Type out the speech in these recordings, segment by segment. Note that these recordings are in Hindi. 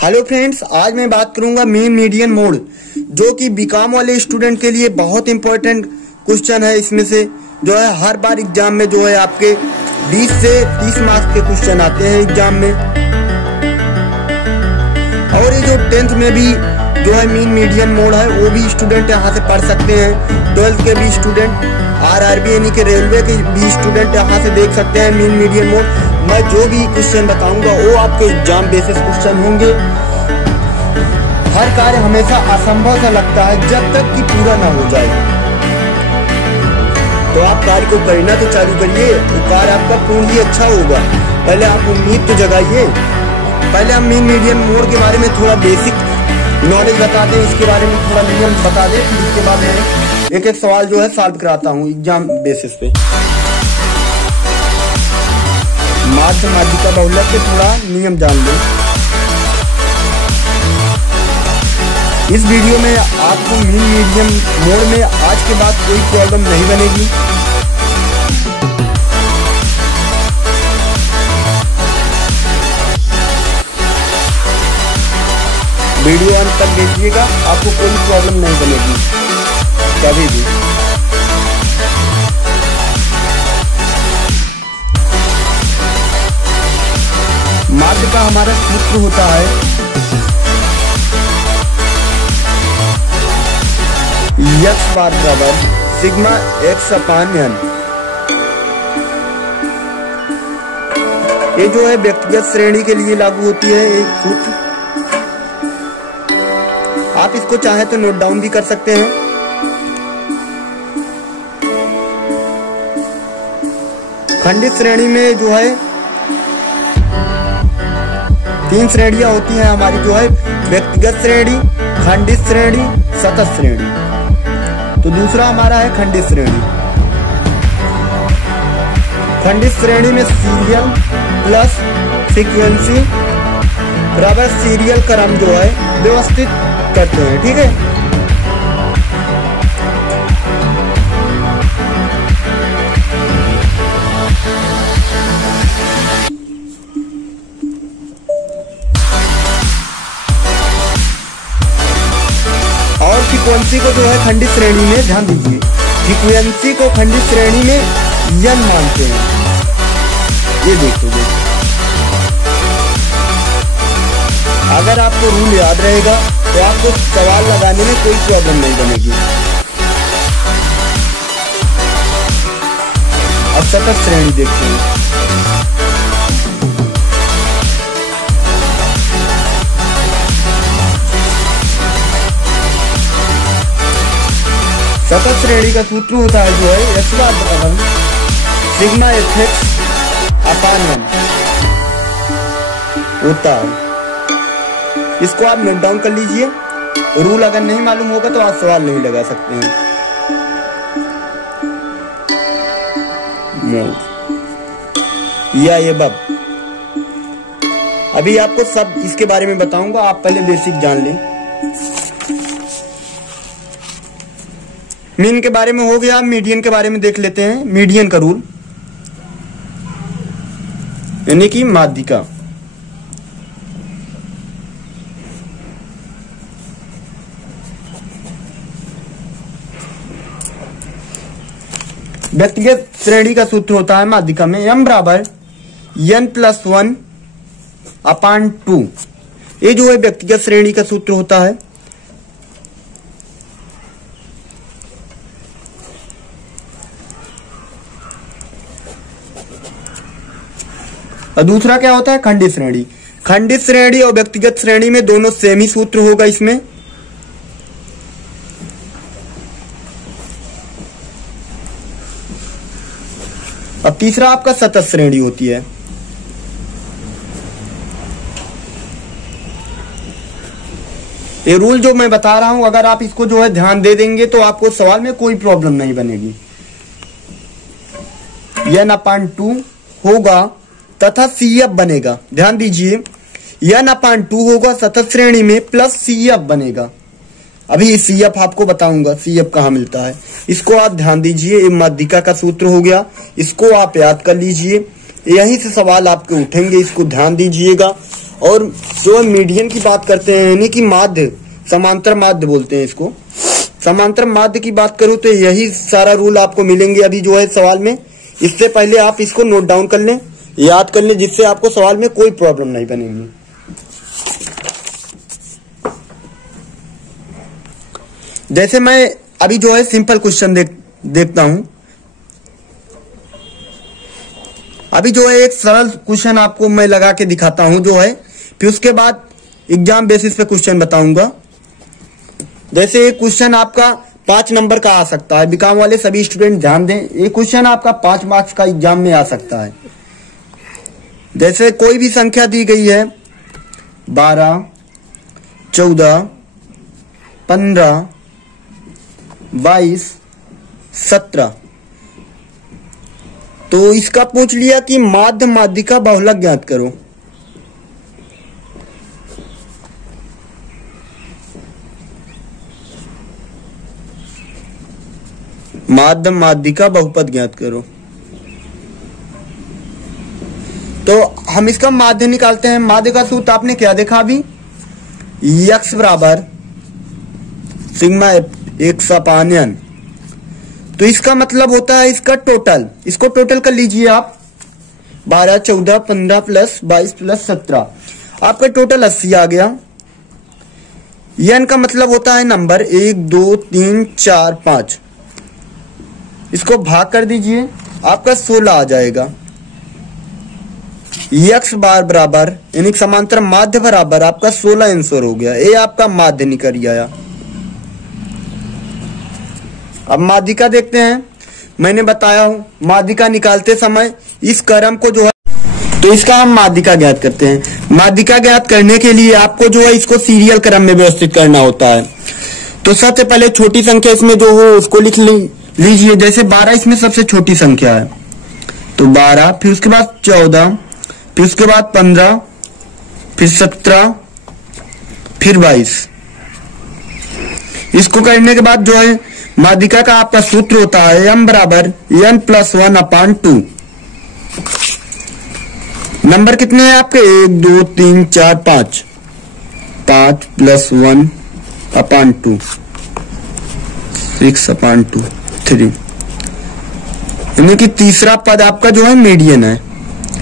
हेलो फ्रेंड्स, आज मैं बात करूंगा मीन मीडियन मोड, जो कि बीकॉम वाले स्टूडेंट के लिए बहुत इंपॉर्टेंट क्वेश्चन है। इसमें से जो है हर बार एग्जाम में जो है आपके 20 से 30 मार्क्स के क्वेश्चन आते हैं एग्जाम में। और ये जो 10th में भी जो है मीन मीडियन मोड है, वो भी स्टूडेंट यहाँ से पढ़ सकते हैं। 12th के भी स्टूडेंट, RRB यानी कि रेलवे के भी स्टूडेंट यहाँ से देख सकते हैं मीन मीडियन मोड। मैं जो भी क्वेश्चन बताऊंगा वो आपके एग्जाम बेसिस क्वेश्चन होंगे। हर कार्य हमेशा असंभव सा लगता है जब तक कि पूरा ना हो जाए। तो आप कार्य को करना तो चालू करिए, वो कार्य आपका पूर्ण ही अच्छा होगा। पहले आप उम्मीद तो जगाइए। पहले हम मीन मीडियन मोड के बारे में थोड़ा बेसिक नॉलेज बता दें, इसके बारे में थोड़ा नियम बता दें, फिर इसके बाद मैं एक एक सवाल जो है सॉल्व कराता हूँ एग्जाम बेसिस पे। माध्यिका बहुलक के थोड़ा नियम जान लो। इस वीडियो में आपको मीन मीडियन मोड में आज के बाद कोई प्रॉब्लम नहीं बनेगी। वीडियो अंत तक देखिएगा, आपको कोई प्रॉब्लम नहीं बनेगी कभी भी। माध्य का हमारा सूत्र होता है x बार बराबर सिग्मा x अपान n। ये जो है व्यक्तिगत श्रेणी के लिए लागू होती है एक सूत्र। आप इसको चाहे तो नोट डाउन भी कर सकते हैं। खंडित श्रेणी में जो है 3 श्रेणियां होती हैं हमारी, जो है व्यक्तिगत श्रेणी, खंडित श्रेणी, सतत श्रेणी। तो दूसरा हमारा है खंडित श्रेणी। खंडित श्रेणी में सीरियल प्लस फ्रीक्वेंसी बराबर सीरियल क्रम जो है व्यवस्थित करते हैं, ठीक है। और फ्रीक्वेंसी को जो है खंडित श्रेणी में, ध्यान दीजिए, फ्रीक्वेंसी को खंडित श्रेणी में n मानते हैं। ये देखोगे, अगर आपको रूल याद रहेगा तो आपको सवाल लगाने में कोई प्रॉब्लम नहीं बनेगी। अब सतत श्रेणी देखते हैं। सतत श्रेणी का सूत्र होता है जो है x बार बराबर सिग्मा fx अपान n होता है। इसको आप नोट डाउन कर लीजिए। रूल अगर नहीं मालूम होगा तो आप सवाल नहीं लगा सकते हैं। या ये बब अभी आपको सब इसके बारे में बताऊंगा, आप पहले बेसिक जान लें। मीन के बारे में हो गया, मीडियन के बारे में देख लेते हैं। मीडियन का रूल यानी कि माध्यिका। व्यक्तिगत श्रेणी का सूत्र होता है माध्यिका में m बराबर n+1 अपान 2। ये जो है व्यक्तिगत श्रेणी का सूत्र होता है। और दूसरा क्या होता है खंडित श्रेणी। खंडित श्रेणी और व्यक्तिगत श्रेणी में दोनों सेम ही सूत्र होगा इसमें। अब तीसरा आपका सतत श्रेणी होती है। ये रूल जो मैं बता रहा हूं, अगर आप इसको जो है ध्यान दे देंगे तो आपको सवाल में कोई प्रॉब्लम नहीं बनेगी। n/2 होगा तथा CF बनेगा। ध्यान दीजिए, n/2 होगा सतत श्रेणी में प्लस CF बनेगा। अभी CF आपको बताऊंगा CF कहाँ मिलता है। इसको आप ध्यान दीजिए, ये माध्यिका का सूत्र हो गया, इसको आप याद कर लीजिए। यहीं से सवाल आपके उठेंगे, इसको ध्यान दीजिएगा। और जो मीडियन की बात करते हैं यानी कि माध्य, समांतर माध्य बोलते हैं इसको। समांतर माध्य की बात करूं तो यही सारा रूल आपको मिलेंगे अभी जो है सवाल में। इससे पहले आप इसको नोट डाउन कर लें, याद कर लें, जिससे आपको सवाल में कोई प्रॉब्लम नहीं बनेगी। जैसे मैं अभी जो है सिंपल क्वेश्चन देखता हूं। अभी जो है एक सरल क्वेश्चन आपको मैं लगा के दिखाता हूं जो है, फिर उसके बाद एग्जाम बेसिस पे क्वेश्चन बताऊंगा। जैसे एक क्वेश्चन आपका 5 नंबर का आ सकता है। बीकॉम वाले सभी स्टूडेंट ध्यान दें, एक क्वेश्चन आपका 5 मार्क्स का एग्जाम में आ सकता है। जैसे कोई भी संख्या दी गई है 12, 14, 15, 22, 17, तो इसका पूछ लिया कि माध्य माध्यिका बहुलक ज्ञात करो। माध्य माध्यिका बहुपद ज्ञात करो। तो हम इसका माध्य निकालते हैं। माध्य का सूत्र आपने क्या देखा अभी, x बराबर सिग्मा x अपान n। तो इसका मतलब होता है इसका टोटल, इसको टोटल कर लीजिए आप। 12, 14, 15 प्लस 22 प्लस 17, आपका टोटल 80 आ गया। n का मतलब होता है नंबर 1, 2, 3, 4, 5। इसको भाग कर दीजिए, आपका 16 आ जाएगा। x बार बराबर यानी समांतर माध्य बराबर आपका 16 आंसर हो गया। ये आपका माध्य निकल आया। अब माध्यिका देखते हैं। मैंने बताया हूं माध्यिका निकालते समय इस क्रम को जो है, तो इसका हम माध्यिका ज्ञात करते हैं। माध्यिका ज्ञात करने के लिए आपको जो है इसको सीरियल क्रम में व्यवस्थित करना होता है। तो सबसे पहले छोटी संख्या इसमें जो हो उसको लिख लीजिए। जैसे 12 इसमें सबसे छोटी संख्या है, तो 12, फिर उसके बाद 14, फिर उसके बाद 15, फिर 17, फिर 22। इसको करने के बाद जो है माध्यिका का आपका सूत्र होता है m बराबर n प्लस 1 अपान 2। नंबर कितने हैं आपके, 1, 2, 3, 4, 5, 5 प्लस 1 अपान 2, 6 अपान 2, 3। यानी कि तीसरा पद आपका जो है मीडियन है।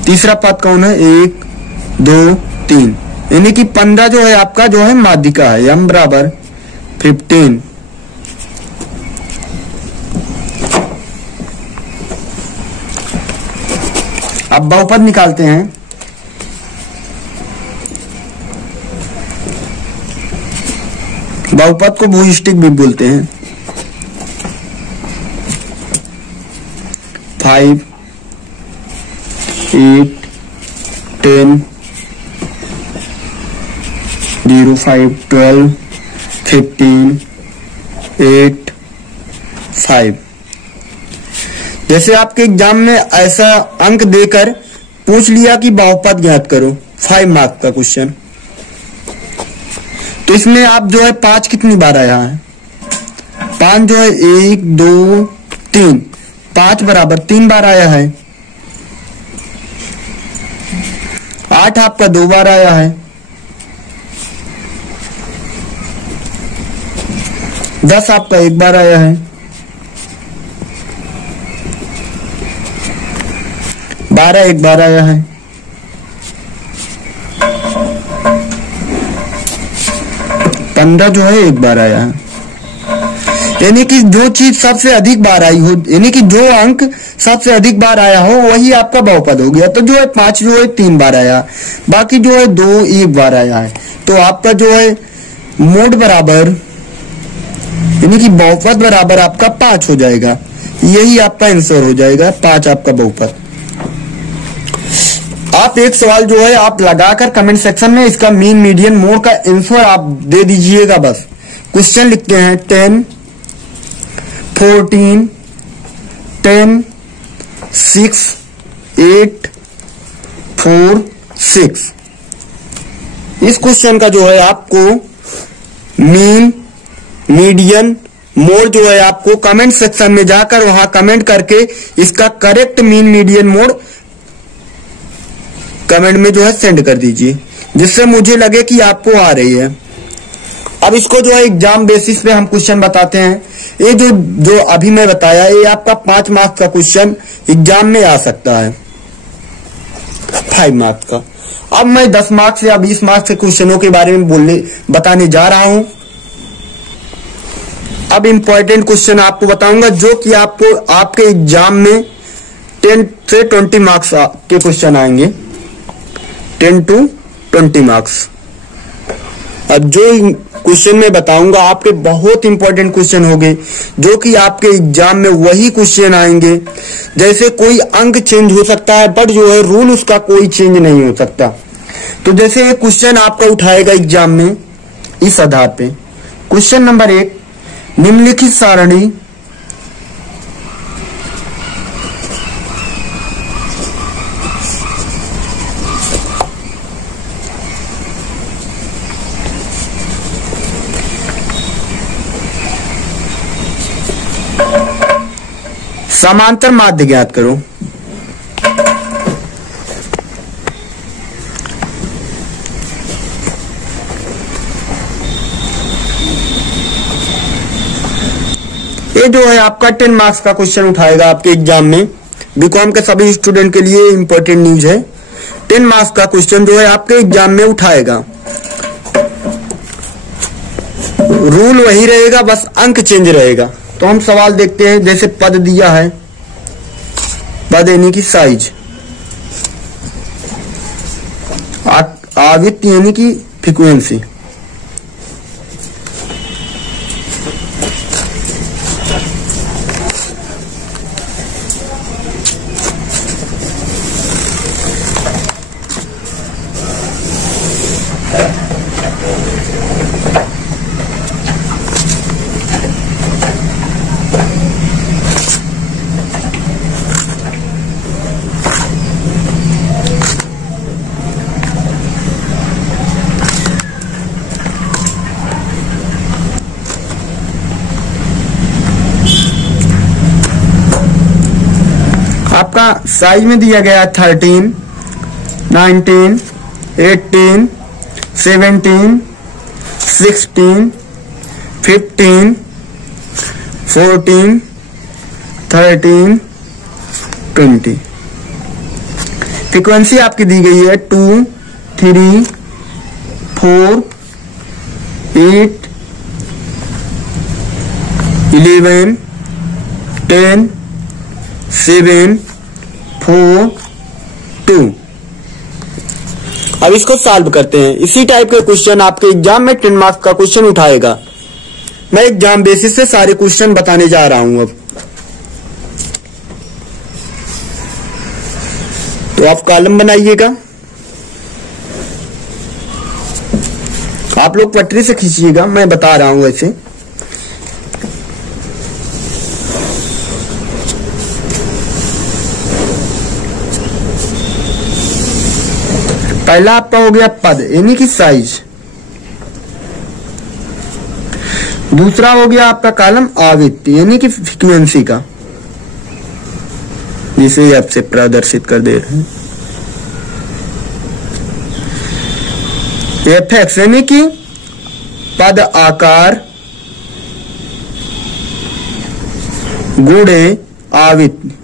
तीसरा पद कौन है, 1, 2, 3, यानी कि 15 जो है आपका जो है माध्यिका है। m बराबर 15। अब बहुपद निकालते हैं। बहुपद को भूयिष्टिक भी बोलते हैं। 5, 8, 10, 0, 5, 12, 15, 8, 5। जैसे आपके एग्जाम में ऐसा अंक देकर पूछ लिया कि बहुपद ज्ञात करो, 5 मार्क का क्वेश्चन, तो इसमें आप जो है 5 कितनी बार आया है, 5 जो है 1, 2, 3, 5 बराबर 3 बार आया है। 8 आपका 2 बार आया है। 10 आपका 1 बार आया है। 12 1 बार आया है। 15 जो है 1 बार आया है। यानी कि जो चीज सबसे अधिक बार आई हो, यानी कि जो अंक सबसे अधिक बार आया हो वही आपका बहुपद हो गया। तो जो है 5 जो है 3 बार आया, बाकी जो है 2 1 बार आया है। तो आपका जो है मोड बराबर यानी कि बहुपद बराबर आपका 5 हो जाएगा। यही आपका आंसर हो जाएगा, 5 आपका बहुपद। आप एक सवाल जो है आप लगाकर कमेंट सेक्शन में इसका मीन मीडियन मोड का आंसर आप दे दीजिएगा। बस क्वेश्चन लिखते हैं 10, 14, 10, 6, 8, 4, 6। इस क्वेश्चन का जो है आपको मीन मीडियन मोड जो है आपको कमेंट सेक्शन में जाकर वहां कमेंट करके इसका correct mean median mode comment में जो है सेंड कर दीजिए। जिससे मुझे लगे कि आपको आ रही है। अब इसको जो है एग्जाम बेसिस पे हम क्वेश्चन बताते हैं। ये जो अभी मैं बताया, ये आपका 5 मार्क्स का क्वेश्चन एग्जाम में आ सकता है, 5 मार्क्स का। अब मैं 10 मार्क्स या 20 मार्क्स के क्वेश्चनों के बारे में बताने जा रहा हूं। अब इंपॉर्टेंट क्वेश्चन आपको बताऊंगा जो कि आपको आपके एग्जाम में 10 से 20 मार्क्स के क्वेश्चन आएंगे, 10 to 20 मार्क्स। अब जो क्वेश्चन मैं बताऊंगा आपके बहुत इंपॉर्टेंट क्वेश्चन होंगे, जो कि आपके एग्जाम में वही क्वेश्चन आएंगे। जैसे कोई अंक चेंज हो सकता है, बट जो है रूल उसका कोई चेंज नहीं हो सकता। तो जैसे ये क्वेश्चन आपका उठाएगा एग्जाम में इस आधार पे। क्वेश्चन नंबर 1, निम्नलिखित सारणी समांतर माध्य ज्ञात करो। ये जो है आपका 10 मार्क्स का क्वेश्चन उठाएगा आपके एग्जाम में। बीकॉम के सभी स्टूडेंट के लिए इंपॉर्टेंट न्यूज है, 10 मार्क्स का क्वेश्चन जो है आपके एग्जाम में उठाएगा। रूल वही रहेगा, बस अंक चेंज रहेगा। तो हम सवाल देखते हैं। जैसे पद दिया है, पद यानी कि साइज, आवृत्ति यानी कि फ्रीक्वेंसी, आपका साइज में दिया गया 13, 19, 18, 17, 16, 15, 14, 13, 20। फ्रीक्वेंसी आपकी दी गई है 2, 3, 4, 8, 11, 10, 7, 4, 2। अब इसको सॉल्व करते हैं। इसी टाइप के क्वेश्चन आपके एग्जाम में 10 मार्क्स का क्वेश्चन उठाएगा। मैं एग्जाम बेसिस से सारे क्वेश्चन बताने जा रहा हूं। अब तो आप कॉलम बनाइएगा, आप लोग पटरी से खींचिएगा, मैं बता रहा हूं ऐसे। पहला आपका हो गया पद यानी कि साइज, दूसरा हो गया आपका कॉलम आवृत्ति यानी कि फ्रीक्वेंसी का, जिसे आपसे प्रदर्शित कर दे रहे हैं। एफएक्स यानी कि पद आकार गुणे आवृत्ति,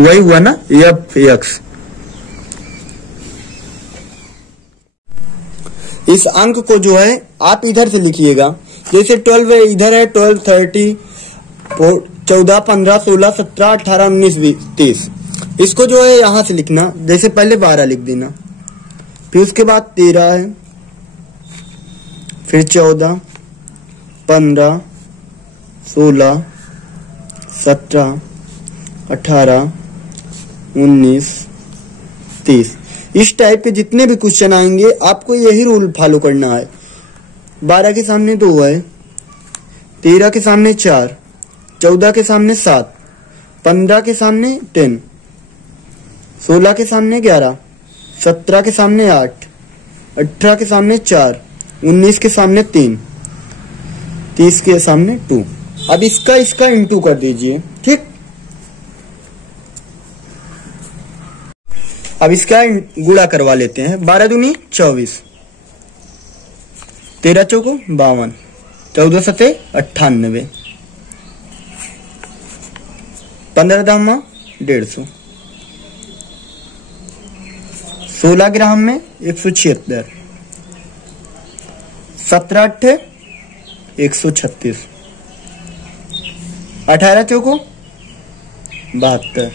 वही हुआ ना एफएक्स। इस अंक को जो है आप इधर से लिखिएगा। जैसे 12 है, इधर है 12, 30, 14, 15, 16, 17, 18, 19, 20, 30। इसको जो है यहां से लिखना। जैसे पहले 12 लिख देना, फिर उसके बाद 13 है, फिर 14, 15, 16, 17, 18, 19, 30। इस टाइप के जितने भी क्वेश्चन आएंगे आपको यही रूल फॉलो करना है। 12 के सामने 2 है, 13 के सामने 4, 14 के सामने 7, 15 के सामने 10, 16 के सामने 11, 17 के सामने 8, 18 के सामने 4, 19 के सामने 3, 30 के सामने 2। अब इसका इंटू कर दीजिए, ठीक। अब इसका गुणा करवा लेते हैं। 12 दूनी 24, 13 चौको 52, 14 सते 98, 15 दामा 150, 16 ग्राम में 176, 17 अट्ठे 136, 18 चौको 72,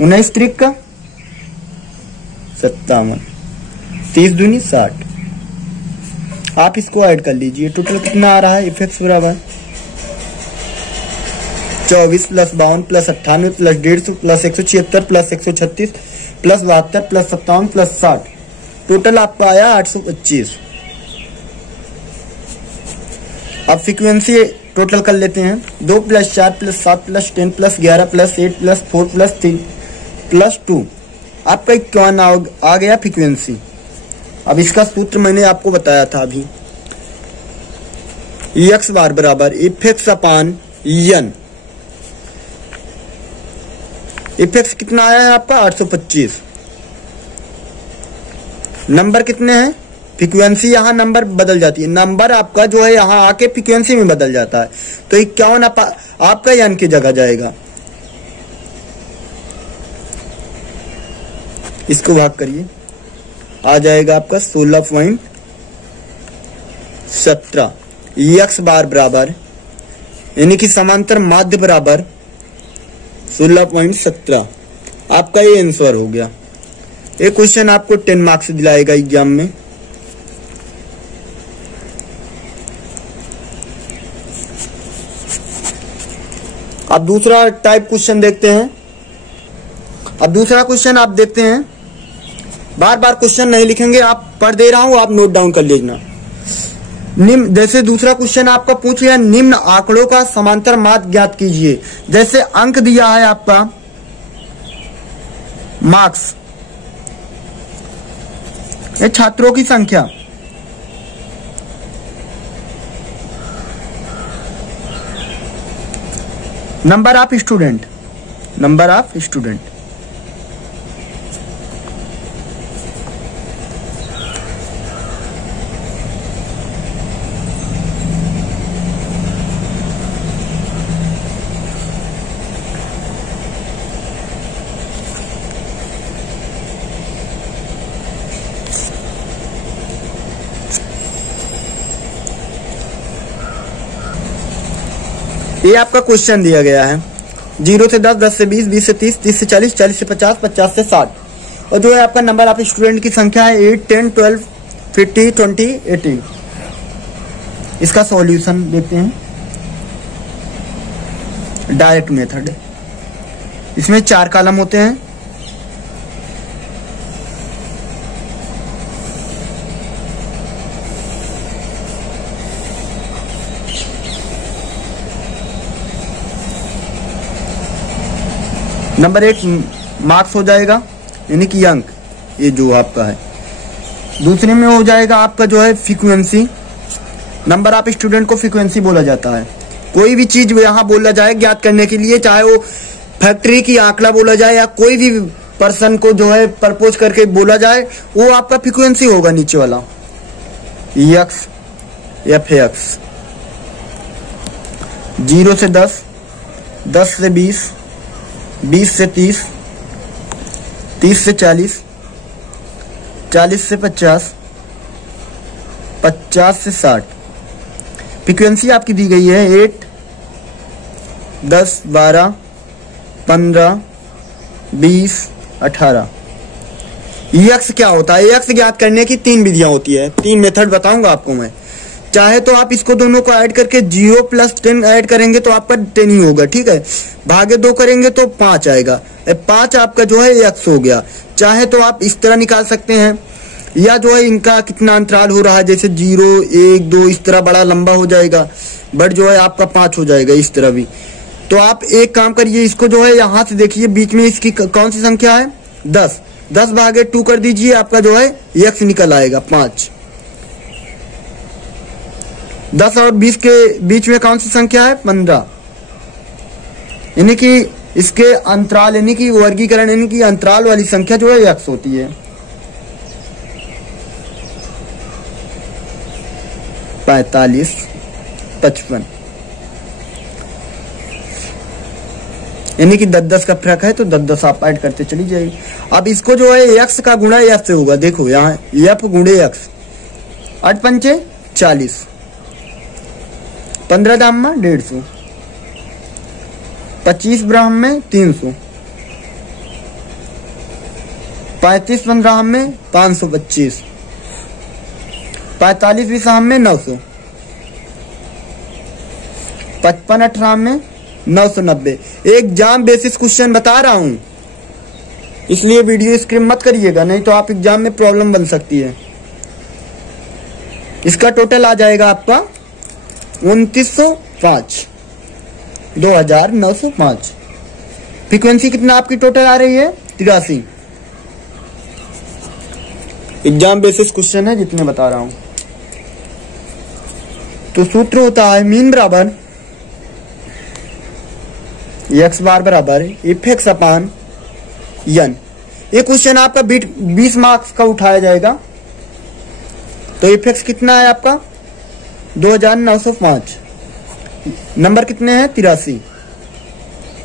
19 त्रिक का 57, 30 दूनी 60। आप इसको ऐड कर लीजिए, टोटल कितना आ रहा है। इफेक्ट्स बराबर 24 plus 52 plus 98 plus 150 plus 176 plus 136 plus 72 plus 57 plus 60, total आपका आया 825। अब फ्रीक्वेंसी टोटल कर लेते हैं। 2 plus 4 plus 7 plus 10 plus 11 plus 8 plus 4 plus 3 plus 2, आपका 51 आ गया फ्रीक्वेंसी। अब इसका सूत्र मैंने आपको बताया था अभी, एक्स बार बराबर इफेक्ट्स अपान एन। इफेक्ट्स कितना आया है आपका 825। नंबर कितने हैं, फ्रीक्वेंसी यहां नंबर बदल जाती है, नंबर आपका जो है यहां आके फ्रीक्वेंसी में बदल जाता है, तो 51 आपका एन की जगह जाएगा। इसको भाग करिए, आ जाएगा आपका 16.17। एक्स बार बराबर यानी कि समांतर माध्य बराबर 16.17, आपका ये आंसर हो गया। एक क्वेश्चन आपको 10 मार्क्स दिलाएगा एग्जाम में। अब दूसरा टाइप क्वेश्चन देखते हैं। अब दूसरा क्वेश्चन आप देखते हैं, बार बार क्वेश्चन नहीं लिखेंगे, आप पढ़ दे रहा हूं, आप नोट डाउन कर लेना। निम्न, जैसे दूसरा क्वेश्चन आपका पूछ लिया, निम्न आंकड़ों का समांतर माध्य ज्ञात कीजिए। जैसे अंक दिया है आपका मार्क्स, ये छात्रों की संख्या, number of student, number of student, ये आपका क्वेश्चन दिया गया है। 0 से 10, 10 से 20, 20 से 30, 30 से 40, 40 से 50, 50 से 60, और जो है आपका नंबर ऑफ स्टूडेंट की संख्या है 8, 10, 12, 50, 20, 80। इसका सॉल्यूशन देखते हैं, डायरेक्ट मेथड। इसमें 4 कॉलम होते हैं, नंबर 1 मार्क्स हो जाएगा यानी कि अंक, ये जो आपका है। दूसरे में हो जाएगा आपका जो है फ्रीक्वेंसी, नंबर ऑफ स्टूडेंट को फ्रीक्वेंसी बोला जाता है। कोई भी चीज यहाँ बोला जाए ज्ञात करने के लिए, चाहे वो फैक्ट्री की आंकड़ा बोला जाए या कोई भी पर्सन को जो है प्रपोज करके बोला जाए, वो आपका फ्रीक्वेंसी होगा नीचे वाला, एक्स एफ एक्स। 0 से 10, 10 से 20, 20 से 30, 30 से 40, 40 से 50, 50 से 60। फ्रीक्वेंसी आपकी दी गई है 8, 10, 12, 15, 20, 18। एक्स क्या होता है, एक्स ज्ञात करने की 3 विधियां होती है, 3 मेथड बताऊंगा आपको मैं। चाहे तो आप इसको दोनों को ऐड करके 0 प्लस 10 ऐड करेंगे तो आपका 10 ही होगा, ठीक है। भागे 2 करेंगे तो 5 आएगा, 5 आपका जो है एक्स हो गया। चाहे तो आप इस तरह निकाल सकते हैं, या जो है इनका कितना अंतराल हो रहा है, जैसे 0, 1, 2, इस तरह बड़ा लंबा हो जाएगा, बट जो है आपका 5 हो जाएगा, इस तरह भी। तो आप एक काम करिए, इसको जो है यहां से देखिए, बीच में इसकी कौन सी संख्या है 10, 10 भागे 2 कर दीजिए, आपका जो है एक्स निकल आएगा 5। 10 और 20 के बीच में कौन सी संख्या है 15, यानी कि इसके अंतराल यानी कि वर्गीकरण यानी कि अंतराल वाली संख्या जो है x होती है। 45, 55 यानी कि 10-10 का फर्क है तो 10-10 आप ऐड करते चली जाएगी। अब इसको जो है x का गुणा f से होगा। देखो यहाँ f गुणे x, 8 पंचे 40, 15 दाम में 150, 25 ब्राह्म में 300, 35 15 में 525, 45 विशाम में 900, 55 18 में 990। एग्जाम बेसिस क्वेश्चन बता रहा हूं, इसलिए वीडियो स्किप मत करिएगा, नहीं तो आप एग्जाम में प्रॉब्लम बन सकती है। इसका टोटल आ जाएगा आपका 2905, 2905। फ्रीक्वेंसी कितना आपकी टोटल आ रही है? 83। एग्जाम बेसिस क्वेश्चन है जितने बता रहा हूं। तो सूत्र होता है मीन बराबर x बार बराबर इफेक्स अपान n। ये क्वेश्चन आपका 20 मार्क्स का उठाया जाएगा। तो इफेक्स कितना है आपका? 2905। नंबर कितने हैं? 83।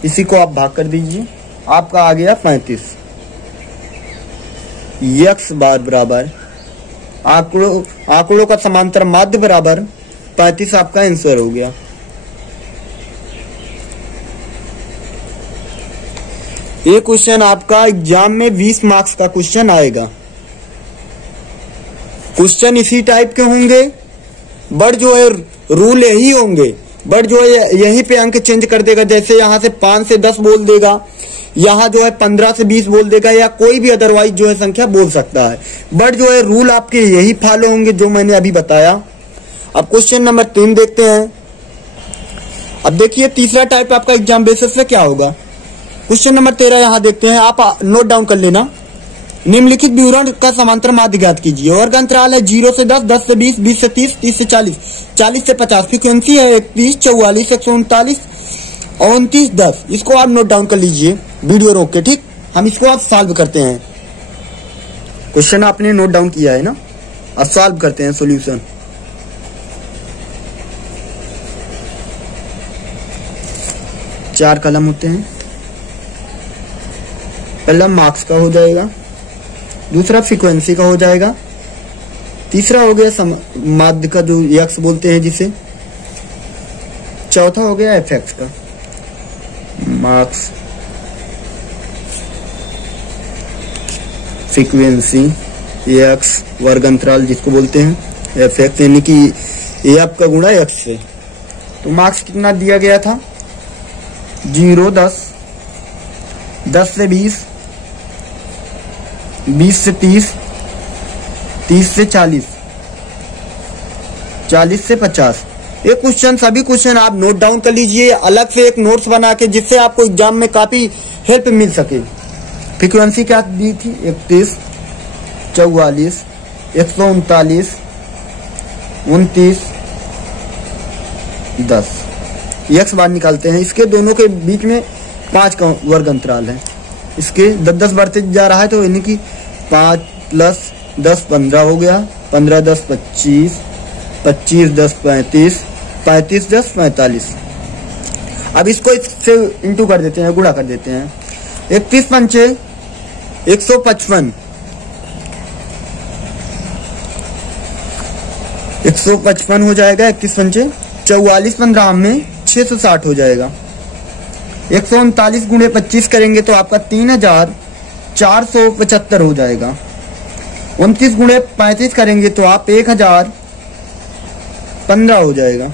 इसी को आप भाग कर दीजिए, आपका आ गया 35। x बार बराबर आंकड़ों का समांतर माध्य बराबर 35 आपका आंसर हो गया। ये क्वेश्चन आपका एग्जाम में 20 मार्क्स का क्वेश्चन आएगा। क्वेश्चन इसी टाइप के होंगे, बट जो है रूल यही होंगे, बट जो है यहीं पे अंक चेंज कर देगा। जैसे यहाँ से 5 से 10 बोल देगा, यहाँ जो है 15 से 20 बोल देगा, या कोई भी अदरवाइज जो है संख्या बोल सकता है। बट जो है रूल आपके यही फॉलो होंगे जो मैंने अभी बताया। अब क्वेश्चन नंबर 3 देखते हैं। अब देखिए तीसरा टाइप आपका एग्जाम बेसिस पे क्या होगा। क्वेश्चन नंबर 13 यहाँ देखते हैं, आप नोट डाउन कर लेना। निम्नलिखित विवरण का समांतर माध्य ज्ञात कीजिए। वर्ग अंतराल है 0 से 10, 10 से 20, 20 से 30, 30 से 40, 40 से 50। फ्रीक्वेंसी है 31, 44, 139 और 29, 10। इसको आप नोट डाउन कर लीजिए वीडियो रोक के, ठीक। हम इसको आप सॉल्व करते हैं। क्वेश्चन आपने नोट डाउन किया है ना, अब सॉल्व करते हैं सॉल्यूशन। चार कलम होते हैं। पहला मार्क्स का हो जाएगा, दूसरा फ्रीक्वेंसी का हो जाएगा, तीसरा हो गया माध्य का जो x बोलते हैं जिसे, चौथा हो गया एफ का मार्क्स, फ्रीक्वेंसी, x वर्ग अंतराल जिसको बोलते हैं, एफ यानी कि ये आपका गुणा x से। तो मार्क्स कितना दिया गया था? 0 10, 10 से 20, 20 से 30, 30 से 40, 40 से 50। ये क्वेश्चन सभी क्वेश्चन आप नोट डाउन कर लीजिए अलग से एक नोट्स बना के, जिससे आपको एग्जाम में काफी हेल्प मिल सके। फ्रीक्वेंसी क्या दी थी? 31, 44, 139, 29, 10। x बार निकालते हैं। इसके दोनों के बीच में 5 का वर्ग अंतराल है। इसके 10-10 बढ़ते जा रहा है, तो यानी कि 5 + 10 15 हो गया, 15 10 25, 25 10 35, 35 10 45। अब इसको इससे इंटू कर देते हैं, गुणा कर देते हैं। 31 पंचे 155, 155 हो जाएगा। 31 पंचे 44, 15 में 660 हो जाएगा। 139 गुणे 25 करेंगे तो आपका 3475 हो जाएगा। 29 गुणे 35 करेंगे तो आप 1015 हो जाएगा।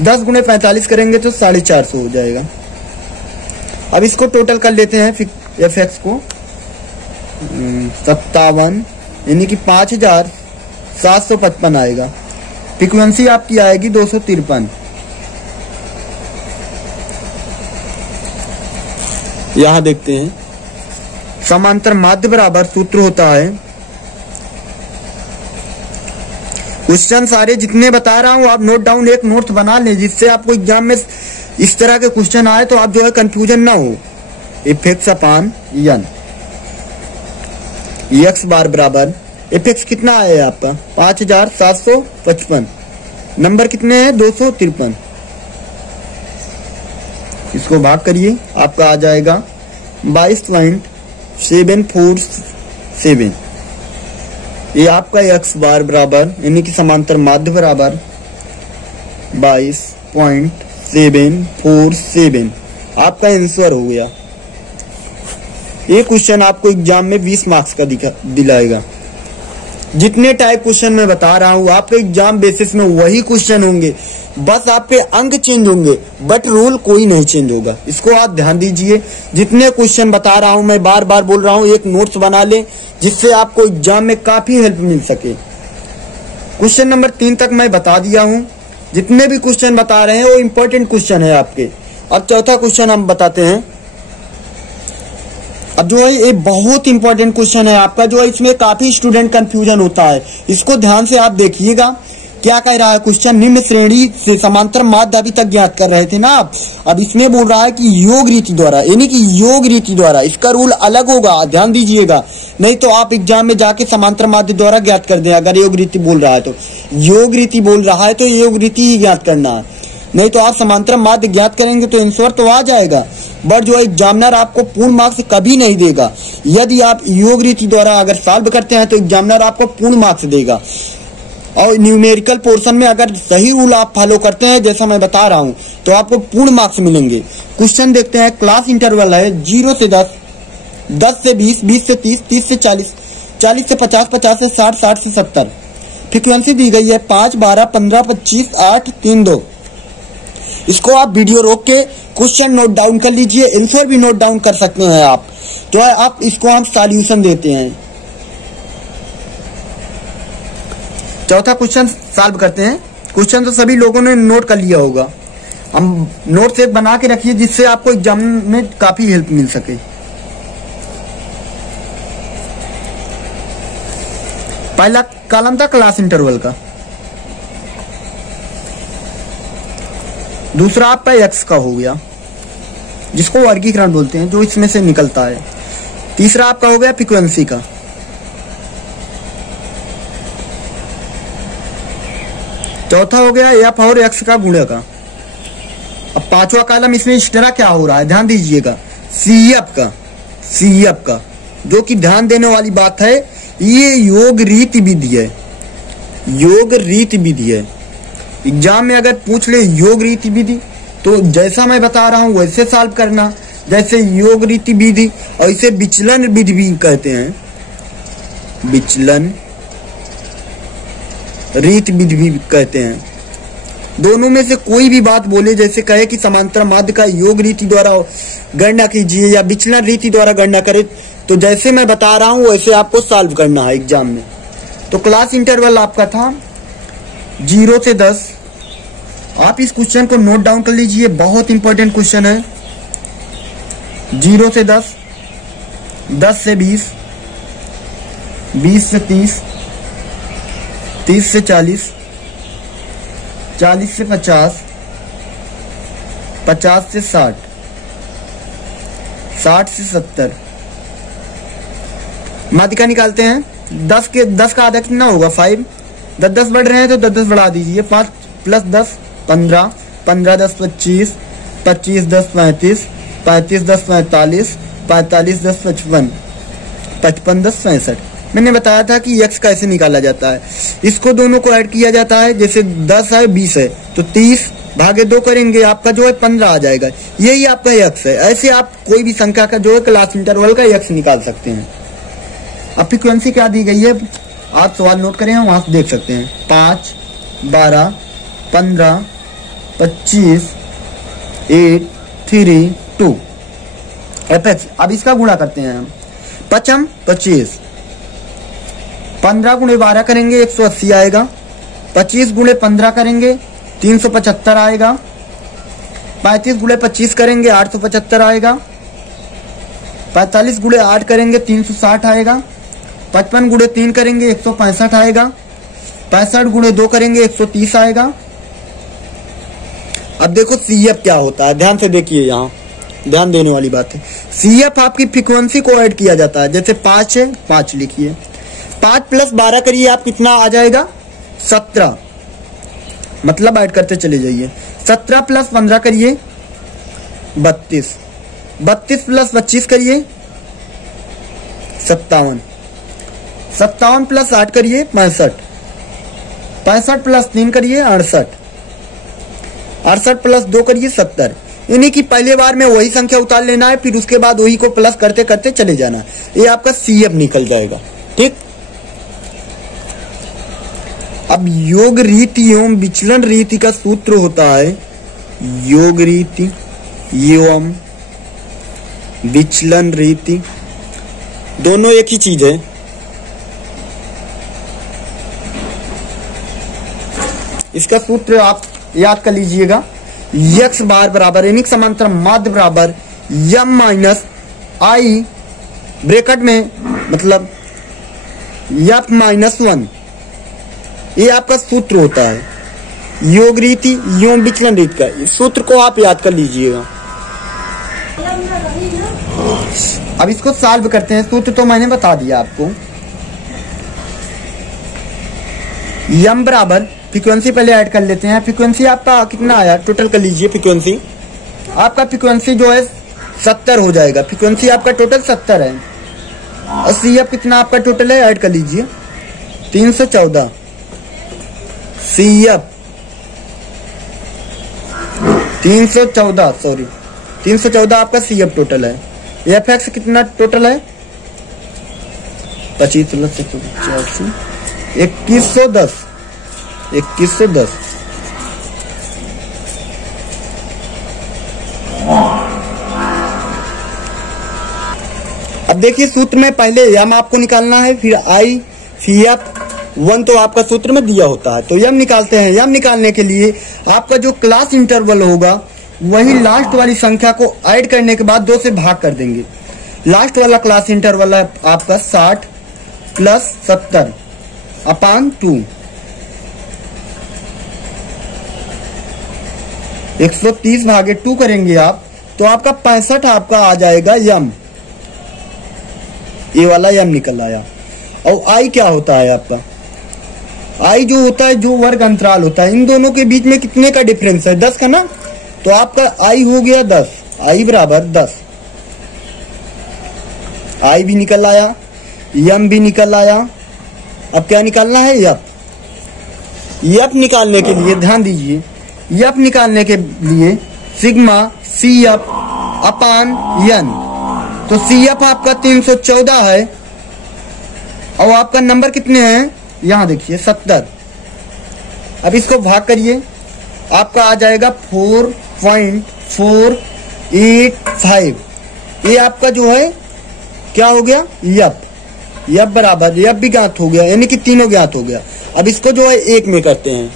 10 गुणे 45 करेंगे तो 450 हो जाएगा। अब इसको टोटल कर लेते हैं एफ एक्स को। 57 यानी कि 5755 आएगा। फ्रीक्वेंसी आपकी आएगी 253। यहां देखते हैं समांतर माध्य बराबर सूत्र होता है। क्वेश्चन सारे जितने बता रहा हूं आप नोट डाउन एक नोट बना लें, जिससे आपको एग्जाम में इस तरह के क्वेश्चन आए तो आप जो है कंफ्यूजन ना हो। एफ एक्स अपान एन, एक्स बार बराबर एफ एक्स कितना आया आपका 5755, नंबर कितने हैं 253, इसको भाग करिए आपका आ जाएगा 22.747। ये आपका एक्स बार बराबर यानी कि समांतर माध्य बराबर 22.747 आपका आंसर हो गया। ये क्वेश्चन आपको एग्जाम में 20 मार्क्स का दिलाएगा। जितने टाइप क्वेश्चन मैं बता रहा हूं आपके एग्जाम बेसिस में वही क्वेश्चन होंगे, बस आपके अंक चेंज होंगे बट रूल कोई नहीं चेंज होगा। इसको आप ध्यान दीजिए। जितने क्वेश्चन बता रहा हूं मैं बार बार बोल रहा हूं, एक नोट्स बना लें जिससे आपको एग्जाम में काफी हेल्प मिल सके। क्वेश्चन नंबर 3 तक मैं बता दिया हूं। जितने भी क्वेश्चन बता रहे हैं वो इंपॉर्टेंट क्वेश्चन है आपके। अब चौथा क्वेश्चन हम बताते हैं। अब जो है ये बहुत इंपॉर्टेंट क्वेश्चन है आपका, जो है इसमें काफी स्टूडेंट कंफ्यूजन होता है। इसको ध्यान से आप देखिएगा। क्या कह रहा है क्वेश्चन, निम्न श्रेणी से समांतर माध्य अभी तक ज्ञात कर रहे थे ना आप। अब इसमें बोल रहा है कि योग रीति द्वारा, यानी कि योग रीति द्वारा, इसका रूल अलग होगा, ध्यान दीजिएगा। नहीं तो आप एग्जाम में जाके समांतर माध्य द्वारा ज्ञात कर दें। अगर योग रीति बोल रहा है तो योग रीति बोल रहा है तो योग रीति ही ज्ञात करना है, नहीं तो आप समांतर माध्य ज्ञात करेंगे तो आंसर तो आ जाएगा, बट जो एग्जामिनर आपको पूर्ण मार्क्स कभी नहीं देगा। यदि आप योग रीति द्वारा अगर सॉल्व करते हैं तो एग्जामिनर आपको पूर्ण मार्क्स देगा। और न्यूमेरिकल पोर्शन में अगर सही रूल आप फॉलो करते हैं जैसा मैं बता रहा हूं तो आपको पूर्ण मार्क्स मिलेंगे। क्वेश्चन देखते हैं। क्लास इंटरवल है 0 से 10, 10 से 20, 20 से 30, 30 से 40, 40 से 50, 50 से 60, 60 से 70। फ्रीक्वेंसी दी गई है 5, 12, 15, 25, 8, 3, 2। इसको आप वीडियो रोक के क्वेश्चन नोट डाउन कर लीजिए, आंसर भी नोट डाउन कर सकते हैं आप। तो आप इसको हम सॉल्यूशन देते हैं। चौथा क्वेश्चन सॉल्व करते हैं। क्वेश्चन तो सभी लोगों ने नोट कर लिया होगा, हम नोट से बना के रखिए जिससे आपको एग्जाम में काफी हेल्प मिल सके। पहला कॉलम था क्लास इंटरवल का, दूसरा आपका एक्स का हो गया जिसको वर्गीकरण बोलते हैं, जो इसमें से निकलता है। तीसरा आपका हो गया फ्रीक्वेंसी का। चौथा हो गया एफ और एक्स का गुणा का। अब पांचवा कॉलम इसमें इस तरह क्या हो रहा है ध्यान दीजिएगा, सीएफ का, जो कि ध्यान देने वाली बात है, ये योग रीति विधि है, योग रीति विधि है। एग्जाम में अगर पूछ ले योग रीति विधि तो जैसा मैं बता रहा हूं वैसे सॉल्व करना। जैसे योग रीति विधि और इसे विचलन विधि भी कहते हैं, विचलन रीति विधि भी कहते हैं। दोनों में से कोई भी बात बोले, जैसे कहे कि समांतर माध्य का योग रीति द्वारा गणना कीजिए या विचलन रीति द्वारा गणना करें, तो जैसे मैं बता रहा हूं वैसे आपको सॉल्व करना है एग्जाम में। तो क्लास इंटरवल आपका था 0 से 10। आप इस क्वेश्चन को नोट डाउन कर लीजिए, बहुत इंपॉर्टेंट क्वेश्चन है। 0 से 10, 10 से 20, 20 से 30, 30 से 40, 40 से 50, 50 से 60, 60 से 70। माध्यिका निकालते हैं। 10 का आधा कितना होगा 5, 10 बढ़ रहे हैं तो 10 बढ़ा दीजिए। 5 + 10 15, 15 10 25, 25 10 35, 35 10 45, 45 10 55, 55 10 65। मैंने बताया था कि x कैसे निकाला जाता है। इसको दोनों को ऐड किया जाता है। जैसे 10 है 20 है तो 30 भागे 2 करेंगे, आपका जो है 15 आ जाएगा। यही आपका x है। ऐसे आप कोई भी संख्या का जो है क्लास इंटरवल का x निकाल सकते हैं। अब फ्रीक्वेंसी क्या दी गई है आप सवाल नोट करें, वहां से देख सकते हैं। 5, 12, 15, 25, 8, 3, 2 fx। अब इसका गुणा करते हैं हम। 5 25, 15 गुणे 12 करेंगे 180 आएगा। 25 गुणे 15 करेंगे 375 आएगा। 35 गुणे 25 करेंगे 875 आएगा। 45 गुणे 8 करेंगे 360 आएगा। 55 गुणे 3 करेंगे 165 आएगा। 65 गुणे 2 करेंगे 130 आएगा। अब देखो CF क्या होता है, ध्यान से देखिए, यहाँ ध्यान देने वाली बात है। CF आपकी फ्रीक्वेंसी को ऐड किया जाता है। जैसे 5 है, 5 लिखिए, 5 + 12 करिए आप, कितना आ जाएगा 17, मतलब ऐड करते चले जाइए। 17 + 15 करिए 32, 32 + 25 करिए 57, 57 + 8 करिए 65, 65 + 3 करिए 68, 68 + 2 करिए 70। यानी कि पहले बार में वही संख्या उतार लेना है, फिर उसके बाद वही को प्लस करते करते चले जाना है। ये आपका CF निकल जाएगा। ठीक, अब योग रीति एवं विचलन रीति का सूत्र होता है, योग रीति एवं विचलन रीति, दोनों एक ही चीज है। इसका सूत्र आप याद कर लीजिएगा, x बार बराबर यानी समांतर माध्य बराबर m - i ब्रैकेट में, मतलब f - 1, ये आपका सूत्र होता है योग रीति एवं विचलन रीति का। इस सूत्र को आप याद कर लीजिएगा। अब इसको सॉल्व करते हैं। सूत्र तो मैंने बता दिया आपको। m बराबर, फ्रीक्वेंसी पहले ऐड कर लेते हैं। फ्रीक्वेंसी आपका कितना आया, टोटल कर लीजिए। फ्रीक्वेंसी आपका, फ्रीक्वेंसी जो है 70 हो जाएगा। फ्रीक्वेंसी आपका टोटल 70 है। और CF कितना आपका टोटल है, ऐड कर लीजिए 314। CF 314, सॉरी 314 आपका CF टोटल है। FX कितना टोटल है, 25 + 185, 2110, 2110। अब देखिए सूत्र में पहले m आपको निकालना है, फिर I, CF 1 तो आपका सूत्र में दिया होता है, तो m निकालते हैं। m निकालने के लिए आपका जो क्लास इंटरवल होगा वही लास्ट वाली संख्या को ऐड करने के बाद 2 से भाग कर देंगे। लास्ट वाला क्लास इंटरवल है आपका 60 + 70/2, 130 भागे 2 करेंगे आप, तो आपका 65 आपका आ जाएगा m। ये वाला m निकल आया। और I क्या होता है आपका, I जो होता है, जो वर्ग अंतराल होता है, इन दोनों के बीच में कितने का डिफरेंस है, 10 का ना। तो आपका I हो गया 10, I बराबर 10। I भी निकल आया, m भी निकल आया। अब क्या निकालना है, f निकालने के लिए ध्यान दीजिए, f निकालने के लिए सिग्मा CF/n। तो CF आपका 314 है और आपका नंबर कितने हैं, यहां देखिए 70। अब इसको भाग करिए, आपका आ जाएगा 4.485। ये आपका जो है क्या हो गया, f बराबर, f भी ज्ञात हो गया, यानी कि तीनों ज्ञात हो गया। अब इसको जो है 1 में करते हैं।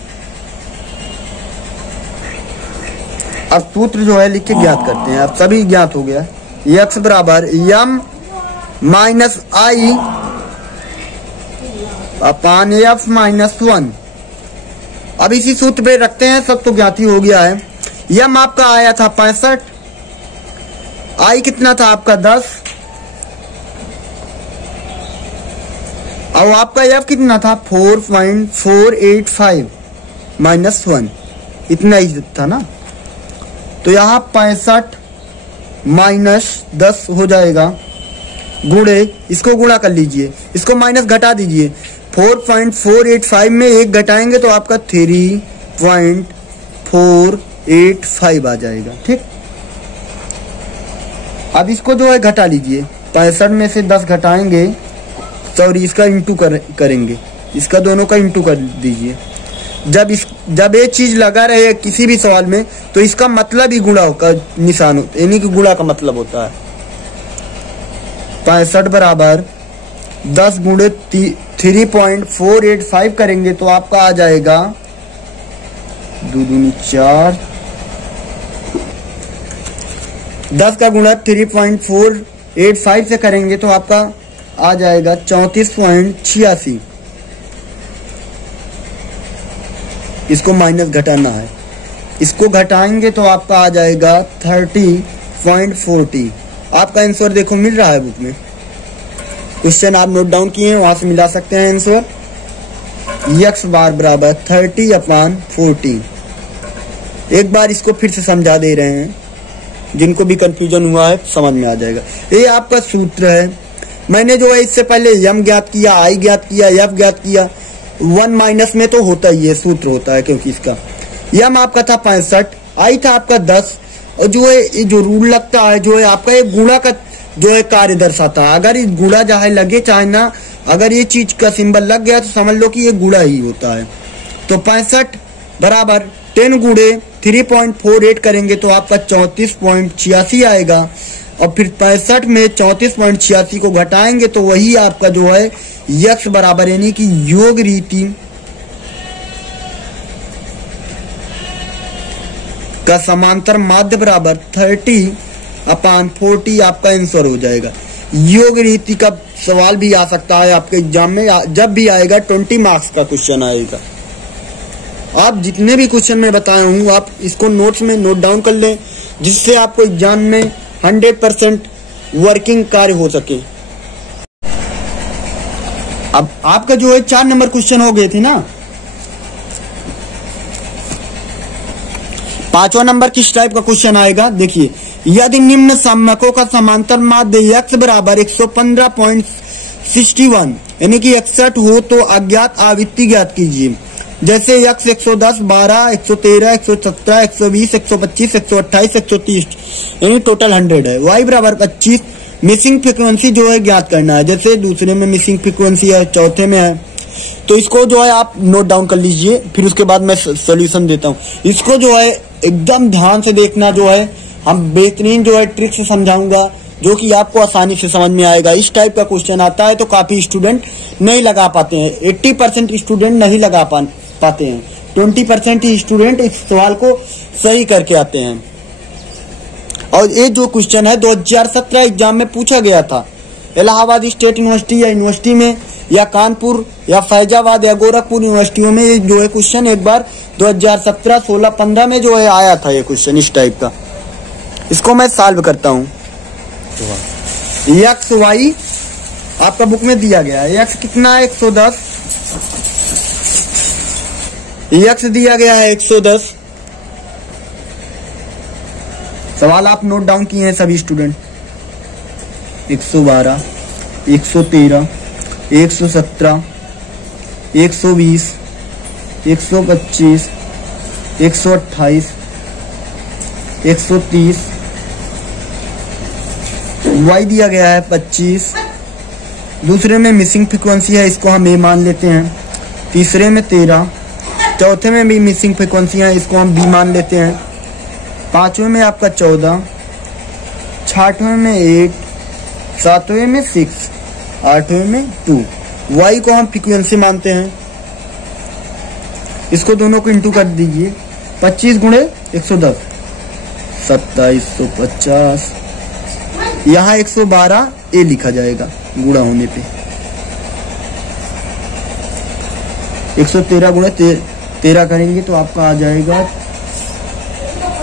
अब सूत्र जो है लिख के ज्ञात करते हैं। अब सभी ज्ञात हो गया। x बराबर m - i अपान f - 1। अब इसी सूत्र पे रखते हैं, सब तो ज्ञात ही हो गया है। m आपका आया था 65, i कितना था आपका 10, और आपका f कितना था 4.485 - 1, इतना ही था ना। तो यहाँ 65 - 10 हो जाएगा, गुणे, इसको गुणा कर लीजिए, इसको माइनस घटा दीजिए। 4.485 में 1 घटाएंगे तो आपका 3.485 आ जाएगा। ठीक, अब इसको जो है घटा लीजिए, 65 में से 10 घटाएंगे, सॉरी इसका इंटू करेंगे, इसका दोनों का इंटू कर दीजिए। जब ये चीज लगा रहे किसी भी सवाल में, तो इसका मतलब ही गुणा का निशान होता है, यानी कि गुणा का मतलब होता है। 65 बराबर 10 गुणे 3.485 करेंगे तो आपका आ जाएगा 2 दूनी 4, 10 का गुणा 3.485 से करेंगे तो आपका आ जाएगा 34.86। इसको माइनस घटाना है, इसको घटाएंगे तो आपका आ जाएगा 30.40। आपका आंसर देखो मिल रहा है बुक में, क्वेश्चन आप नोट डाउन किए हैं, वहां से मिला सकते हैं आंसर। x बार बराबर 30/40। एक बार इसको फिर से समझा दे रहे हैं, जिनको भी कंफ्यूजन हुआ है समझ में आ जाएगा। ये आपका सूत्र है। मैंने जो है इससे पहले m ज्ञात किया, i ज्ञात किया, f ज्ञात किया। 1 माइनस में तो होता ही है, सूत्र होता है, क्योंकि इसका m आपका था 65, i था आपका 10, और जो है ये जो रूल लगता है जो है आपका एक गुणा का जो है कार्य दर्शाता है। अगर ये गुणा चाहे लगे चाहे ना, अगर ये चीज का सिंबल लग गया तो समझ लो कि ये गुणा ही होता है। तो 65 बराबर 10 गुणे 3.48 करेंगे तो आपका 34.86 आएगा। और फिर 65 में 34.86 को घटाएंगे तो वही आपका जो है x बराबर यानी कि योग रीति का समांतर माध्य बराबर 30/40 आपका आंसर हो जाएगा। योग रीति का सवाल भी आ सकता है आपके एग्जाम में, जब भी आएगा 20 मार्क्स का क्वेश्चन आएगा। आप जितने भी क्वेश्चन मैं बताया हूँ आप इसको नोट्स में नोट डाउन कर लें, जिससे आपको एग्जाम में 100% वर्किंग कार्य हो सके। अब आपका जो है 4 नंबर क्वेश्चन हो गए थे ना। 5वां नंबर किस टाइप का क्वेश्चन आएगा देखिए, यदि निम्न सम्मकों का समांतर माध्य x बराबर 115.61 यानी कि 61 हो तो अज्ञात आवृत्ति ज्ञात कीजिए। जैसे x 110, 12, 113, 117, 120, 125, 128, 130 यानी टोटल 100 है। y बराबर 25 मिसिंग फ्रीक्वेंसी जो है ज्ञात करना है। जैसे दूसरे में मिसिंग फ्रीक्वेंसी है, चौथे में है, तो इसको जो है आप नोट डाउन कर लीजिए, फिर उसके बाद मैं सॉल्यूशन देता हूँ। इसको जो है एकदम ध्यान से देखना, जो है हम बेहतरीन जो है ट्रिक से समझाऊंगा, जो कि आपको आसानी से समझ में आएगा। इस टाइप का क्वेश्चन आता है तो काफी स्टूडेंट नहीं लगा पाते हैं, 80% स्टूडेंट नहीं लगा पाते हैं, 20% ही स्टूडेंट इस सवाल को सही करके आते हैं। और ये जो क्वेश्चन है 2017 एग्जाम में पूछा गया था। इलाहाबाद स्टेट यूनिवर्सिटी या यूनिवर्सिटी में या कानपुर या फैजाबाद या गोरखपुर यूनिवर्सिटियों में ये जो है क्वेश्चन एक बार 2017, 16, 15 में जो है आया था ये क्वेश्चन इस टाइप का। इसको मैं सॉल्व करता हूँ। एक्स वाई आपका बुक में दिया गया है। एक्स कितना है 110, एक्स दिया गया है 110। सवाल आप नोट डाउन किए हैं सभी स्टूडेंट। 112, 113, 117, 120, 125, 128, 130, y दिया गया है 25। दूसरे में मिसिंग फ्रीक्वेंसी है, इसको हम ए मान लेते हैं। तीसरे में 13, चौथे में भी मिसिंग फ्रीक्वेंसी है, इसको हम बी मान लेते हैं। पांचवें में आपका 14, छठवें में 8, सातवें में 6, आठवें में 2। y को हम फ्रीक्वेंसी मानते हैं। इसको दोनों को इंटू कर दीजिए। 25 गुणे 110 2750। यहाँ 112 ए लिखा जाएगा गुणा होने पे। 113 गुणे 13 करेंगे तो आपका आ जाएगा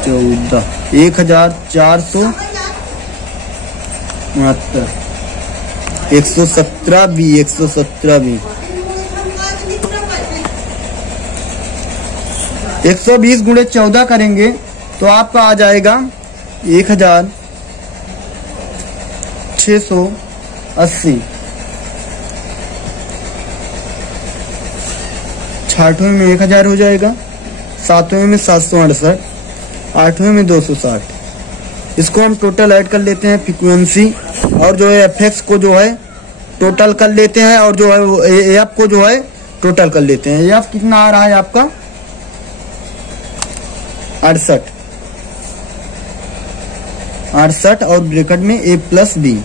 14, 1469। 117 बी, 117 बी। 120 गुणे 14 करेंगे तो आपका आ जाएगा 1680। छठवें में 1000 हो जाएगा, सातवें में 768, आठवें में 260। इसको हम टोटल ऐड कर लेते हैं फ्रीक्वेंसी, और जो है एफएक्स को जो है टोटल कर लेते हैं, और जो है एफ को जो है टोटल कर लेते हैं। एफ कितना आ रहा है आपका 68 और ब्रैकेट में ए प्लस बी।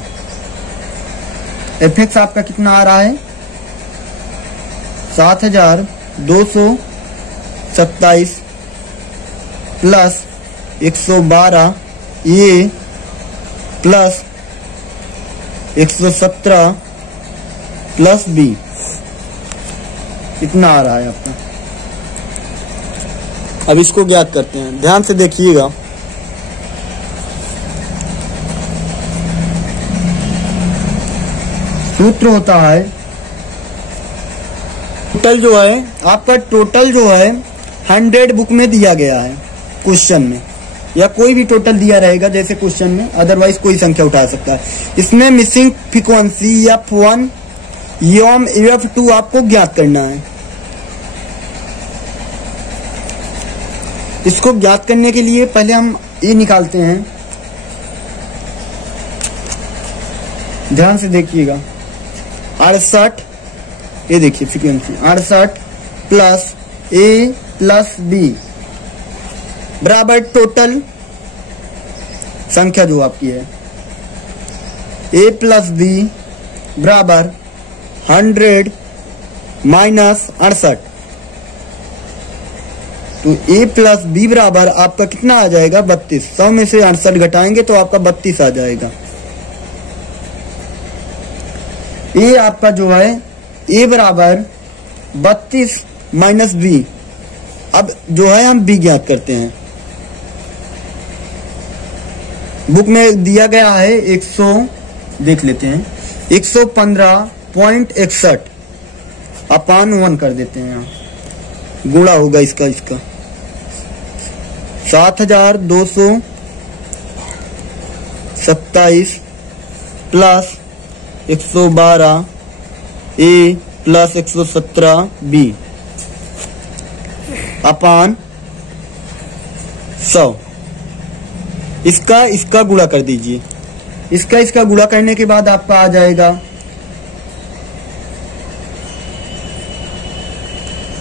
एफएक्स आपका कितना आ रहा है 7227 प्लस 112 ए प्लस 117 प्लस बी। इतना आ रहा है आपका। अब इसको ज्ञात करते हैं, ध्यान से देखिएगा। सूत्र होता है टोटल जो है आपका, टोटल जो है 100 बुक में दिया गया है क्वेश्चन में, या कोई भी टोटल दिया रहेगा जैसे क्वेश्चन में, अदरवाइज कोई संख्या उठा सकता है। इसमें मिसिंग फ्रीक्वेंसी F1 एवं F2 आपको ज्ञात करना है। इसको ज्ञात करने के लिए पहले हम ये निकालते हैं, ध्यान से देखिएगा। 68, ये देखिए frequency 68 plus A plus B बराबर टोटल संख्या जो आपकी है A प्लस B बराबर 100 माइनस 68। तो A प्लस B बराबर आपका कितना आ जाएगा 32। 100 में से 68 घटाएंगे तो आपका 32 आ जाएगा। A आपका जो है A बराबर 32 माइनस B। अब जो है हम B ज्ञात करते हैं। बुक में दिया गया है 100, देख लेते हैं 115.61 अपान 1 कर देते हैं, यहाँ गुणा होगा इसका 7227 प्लस 112 A प्लस 117 B अपान 100। इसका गुणा कर दीजिए। इसका गुणा करने के बाद आपका आ जाएगा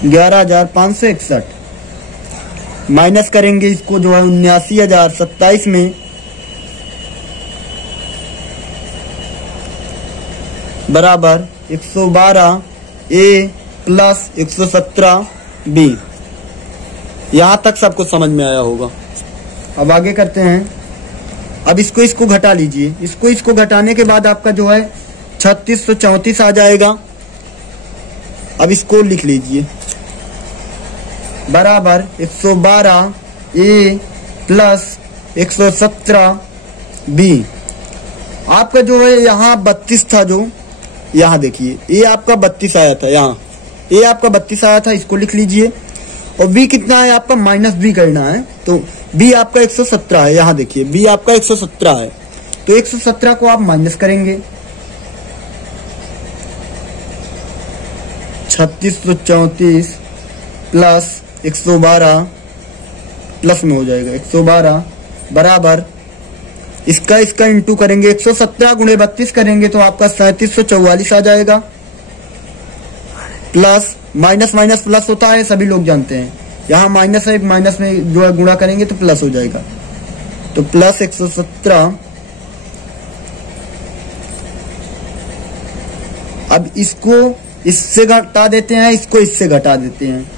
11,561। माइनस करेंगे इसको जो है 79,027 में बराबर 112 A प्लस 117 B। यहां तक सबको समझ में आया होगा। अब आगे करते हैं। अब इसको घटा लीजिए। इसको घटाने के बाद आपका जो है 3634 आ जाएगा। अब इसको लिख लीजिए बराबर 112 A प्लस 117 B। आपका जो है यहाँ 32 था, जो यहाँ देखिए A आपका 32 आया था, यहाँ A आपका 32 आया था, इसको लिख लीजिए। और B कितना है आपका माइनस B करना है, तो B आपका 117 है। यहाँ देखिए B आपका 117 है, तो 117 को आप माइनस करेंगे 3634 प्लस 112 प्लस में हो जाएगा 112 बराबर इसका इंटू करेंगे 117 गुणे 32 करेंगे तो आपका 3744 आ जाएगा। प्लस माइनस माइनस प्लस होता है, सभी लोग जानते हैं। यहाँ माइनस है, माइनस में जो है गुणा करेंगे तो प्लस हो जाएगा, तो प्लस 117। अब इसको इससे घटा देते हैं, इसको इससे घटा देते हैं।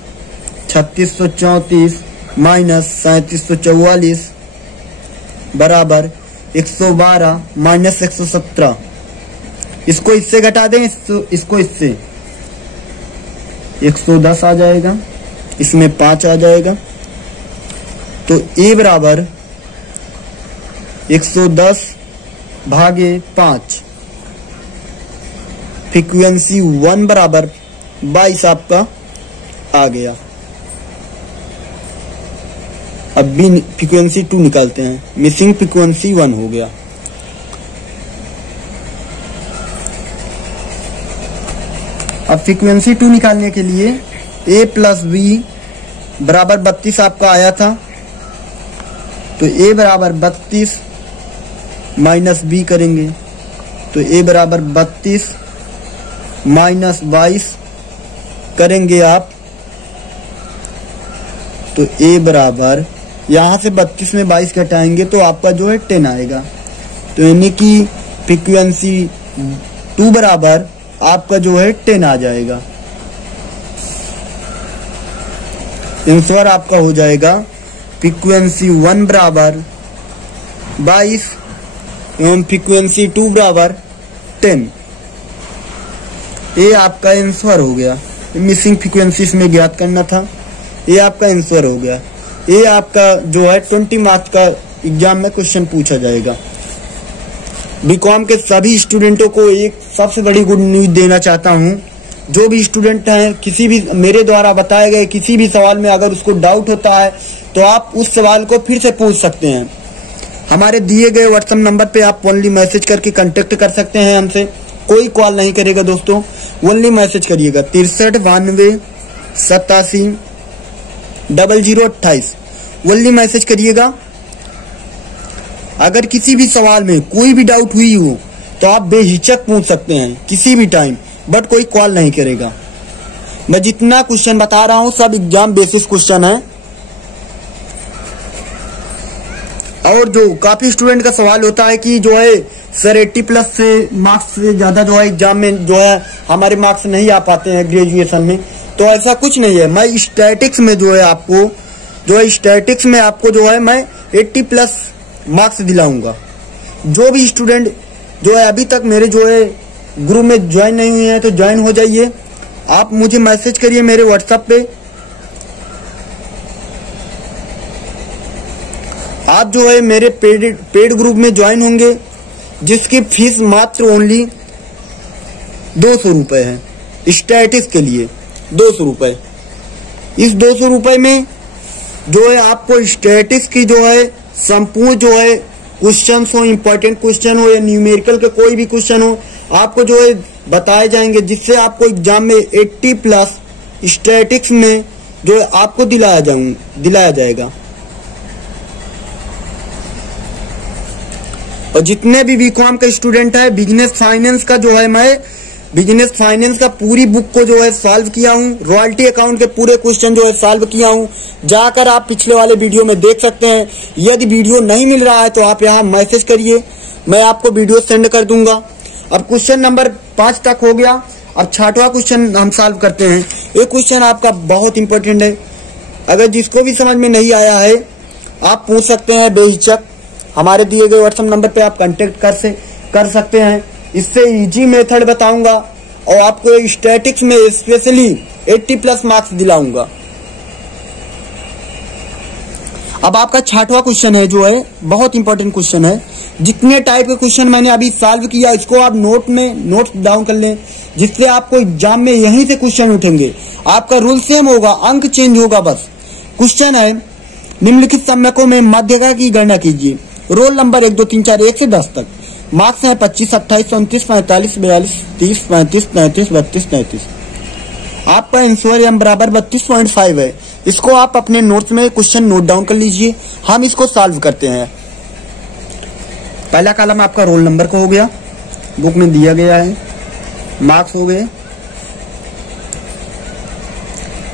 3634 माइनस 3744 बराबर 112 माइनस 117। इसको इससे घटा दें, इसको इससे 110 आ जाएगा, इसमें 5 आ जाएगा। तो A बराबर 110 भागे 5, फ्रीक्वेंसी 1 बराबर 22 आपका आ गया। अब B फ्रीक्वेंसी 2 निकालते हैं। मिसिंग फ्रीक्वेंसी 1 हो गया। अब फ्रीक्वेंसी 2 निकालने के लिए A प्लस B बराबर 32 आपका आया था, तो A बराबर 32 माइनस B करेंगे, तो A बराबर 32 माइनस 22 करेंगे आप, तो A बराबर यहाँ से 32 में 22 घटाएंगे तो आपका जो है 10 आएगा। तो यानी कि फ्रीक्वेंसी 2 बराबर आपका जो है 10 आ जाएगा। आंसर आपका हो जाएगा फ्रीक्वेंसी 1 बराबर 22 एवं फ्रीक्वेंसी 2 बराबर 10। ये आपका आंसर हो गया। मिसिंग फ्रीक्वेंसी इसमें ज्ञात करना था, ये आपका आंसर हो गया। ये आपका जो है 20 मार्क्स का एग्जाम में क्वेश्चन पूछा जाएगा। बीकॉम के सभी स्टूडेंटों को एक सबसे बड़ी गुड न्यूज देना चाहता हूं। जो भी स्टूडेंट हैं, किसी भी मेरे द्वारा बताए गए किसी भी सवाल में अगर उसको डाउट होता है तो आप उस सवाल को फिर से पूछ सकते हैं। हमारे दिए गए व्हाट्सएप नंबर पे आप ओनली मैसेज करके कांटेक्ट कर सकते हैं हमसे। कोई कॉल नहीं करेगा दोस्तों, ओनली मैसेज करिएगा 63 92 87 0028 ओनली मैसेज करिएगा। अगर किसी भी सवाल में कोई भी डाउट हुई हो तो आप बेहिचक पूछ सकते हैं किसी भी टाइम, बट कोई कॉल नहीं करेगा। मैं जितना क्वेश्चन बता रहा हूं सब एग्जाम बेसिस क्वेश्चन है। और जो काफी स्टूडेंट का सवाल होता है कि जो है सर 80+ से मार्क्स से ज्यादा जो है एग्जाम में जो है हमारे मार्क्स नहीं आ पाते हैं ग्रेजुएशन में, तो ऐसा कुछ नहीं है। मैं स्टैटिक्स में जो है आपको स्टैटिक्स में आपको जो है मैं 80+ मार्क्स दिलाऊंगा। जो भी स्टूडेंट जो है अभी तक मेरे जो है ग्रुप में ज्वाइन नहीं हुए हैं तो ज्वाइन हो जाइए। आप मुझे मैसेज करिए मेरे व्हाट्सएप पे। आप जो है मेरे पेड ग्रुप में ज्वाइन होंगे जिसकी फीस मात्र ओनली 200 रुपए है। स्टैटिक्स के लिए 200 रुपए। इस 200 रुपए में जो है आपको स्टैटिक्स की जो है संपूर्ण जो है क्वेश्चन हो, इंपॉर्टेंट क्वेश्चन हो या न्यूमेरिकल के कोई भी क्वेश्चन हो, आपको जो है बताए जाएंगे जिससे आपको एग्जाम में 80+ स्टैटिक्स में जो है आपको दिलाया जाएगा। और जितने भी बीकॉम का स्टूडेंट है, बिजनेस फाइनेंस का जो है मैं बिजनेस फाइनेंस का पूरी बुक को जो है सॉल्व किया हूँ। रॉयल्टी अकाउंट के पूरे क्वेश्चन जो है सॉल्व किया हूँ। जाकर आप पिछले वाले वीडियो में देख सकते हैं। यदि वीडियो नहीं मिल रहा है तो आप यहाँ मैसेज करिए, मैं आपको वीडियो सेंड कर दूंगा। अब क्वेश्चन नंबर 5 तक हो गया। अब 6वां क्वेश्चन हम सॉल्व करते हैं। ये क्वेश्चन आपका बहुत इंपॉर्टेंट है। अगर जिसको भी समझ में नहीं आया है आप पूछ सकते हैं बेहिचक। हमारे दिए गए व्हाट्सएप नंबर पे आप कांटेक्ट कर सकते हैं। इससे इजी मेथड बताऊंगा और आपको स्टैटिक्स में स्पेशली 80+ मार्क्स दिलाऊंगा। अब आपका 6वां क्वेश्चन है जो है बहुत इंपॉर्टेंट क्वेश्चन है। जितने टाइप के क्वेश्चन मैंने अभी सॉल्व किया इसको आप नोट्स डाउन कर लें, जिससे आपको एग्जाम में यहीं से क्वेश्चन उठेंगे। आपका रूल सेम होगा, अंक चेंज होगा बस। क्वेश्चन है निम्नलिखित समयकों में माध्यिका की गणना कीजिए। रोल नंबर 1 2 3 4 1 से 10 तक। मार्क्स है 25 28 29 45 42 30 35 33 32 33। आपका आंसर m बराबर 32.5 है। इसको आप अपने नोट्स में क्वेश्चन नोट डाउन कर लीजिए। हम इसको सॉल्व करते हैं। पहला कॉलम आपका रोल नंबर का हो गया, बुक में दिया गया है। मार्क्स हो गए।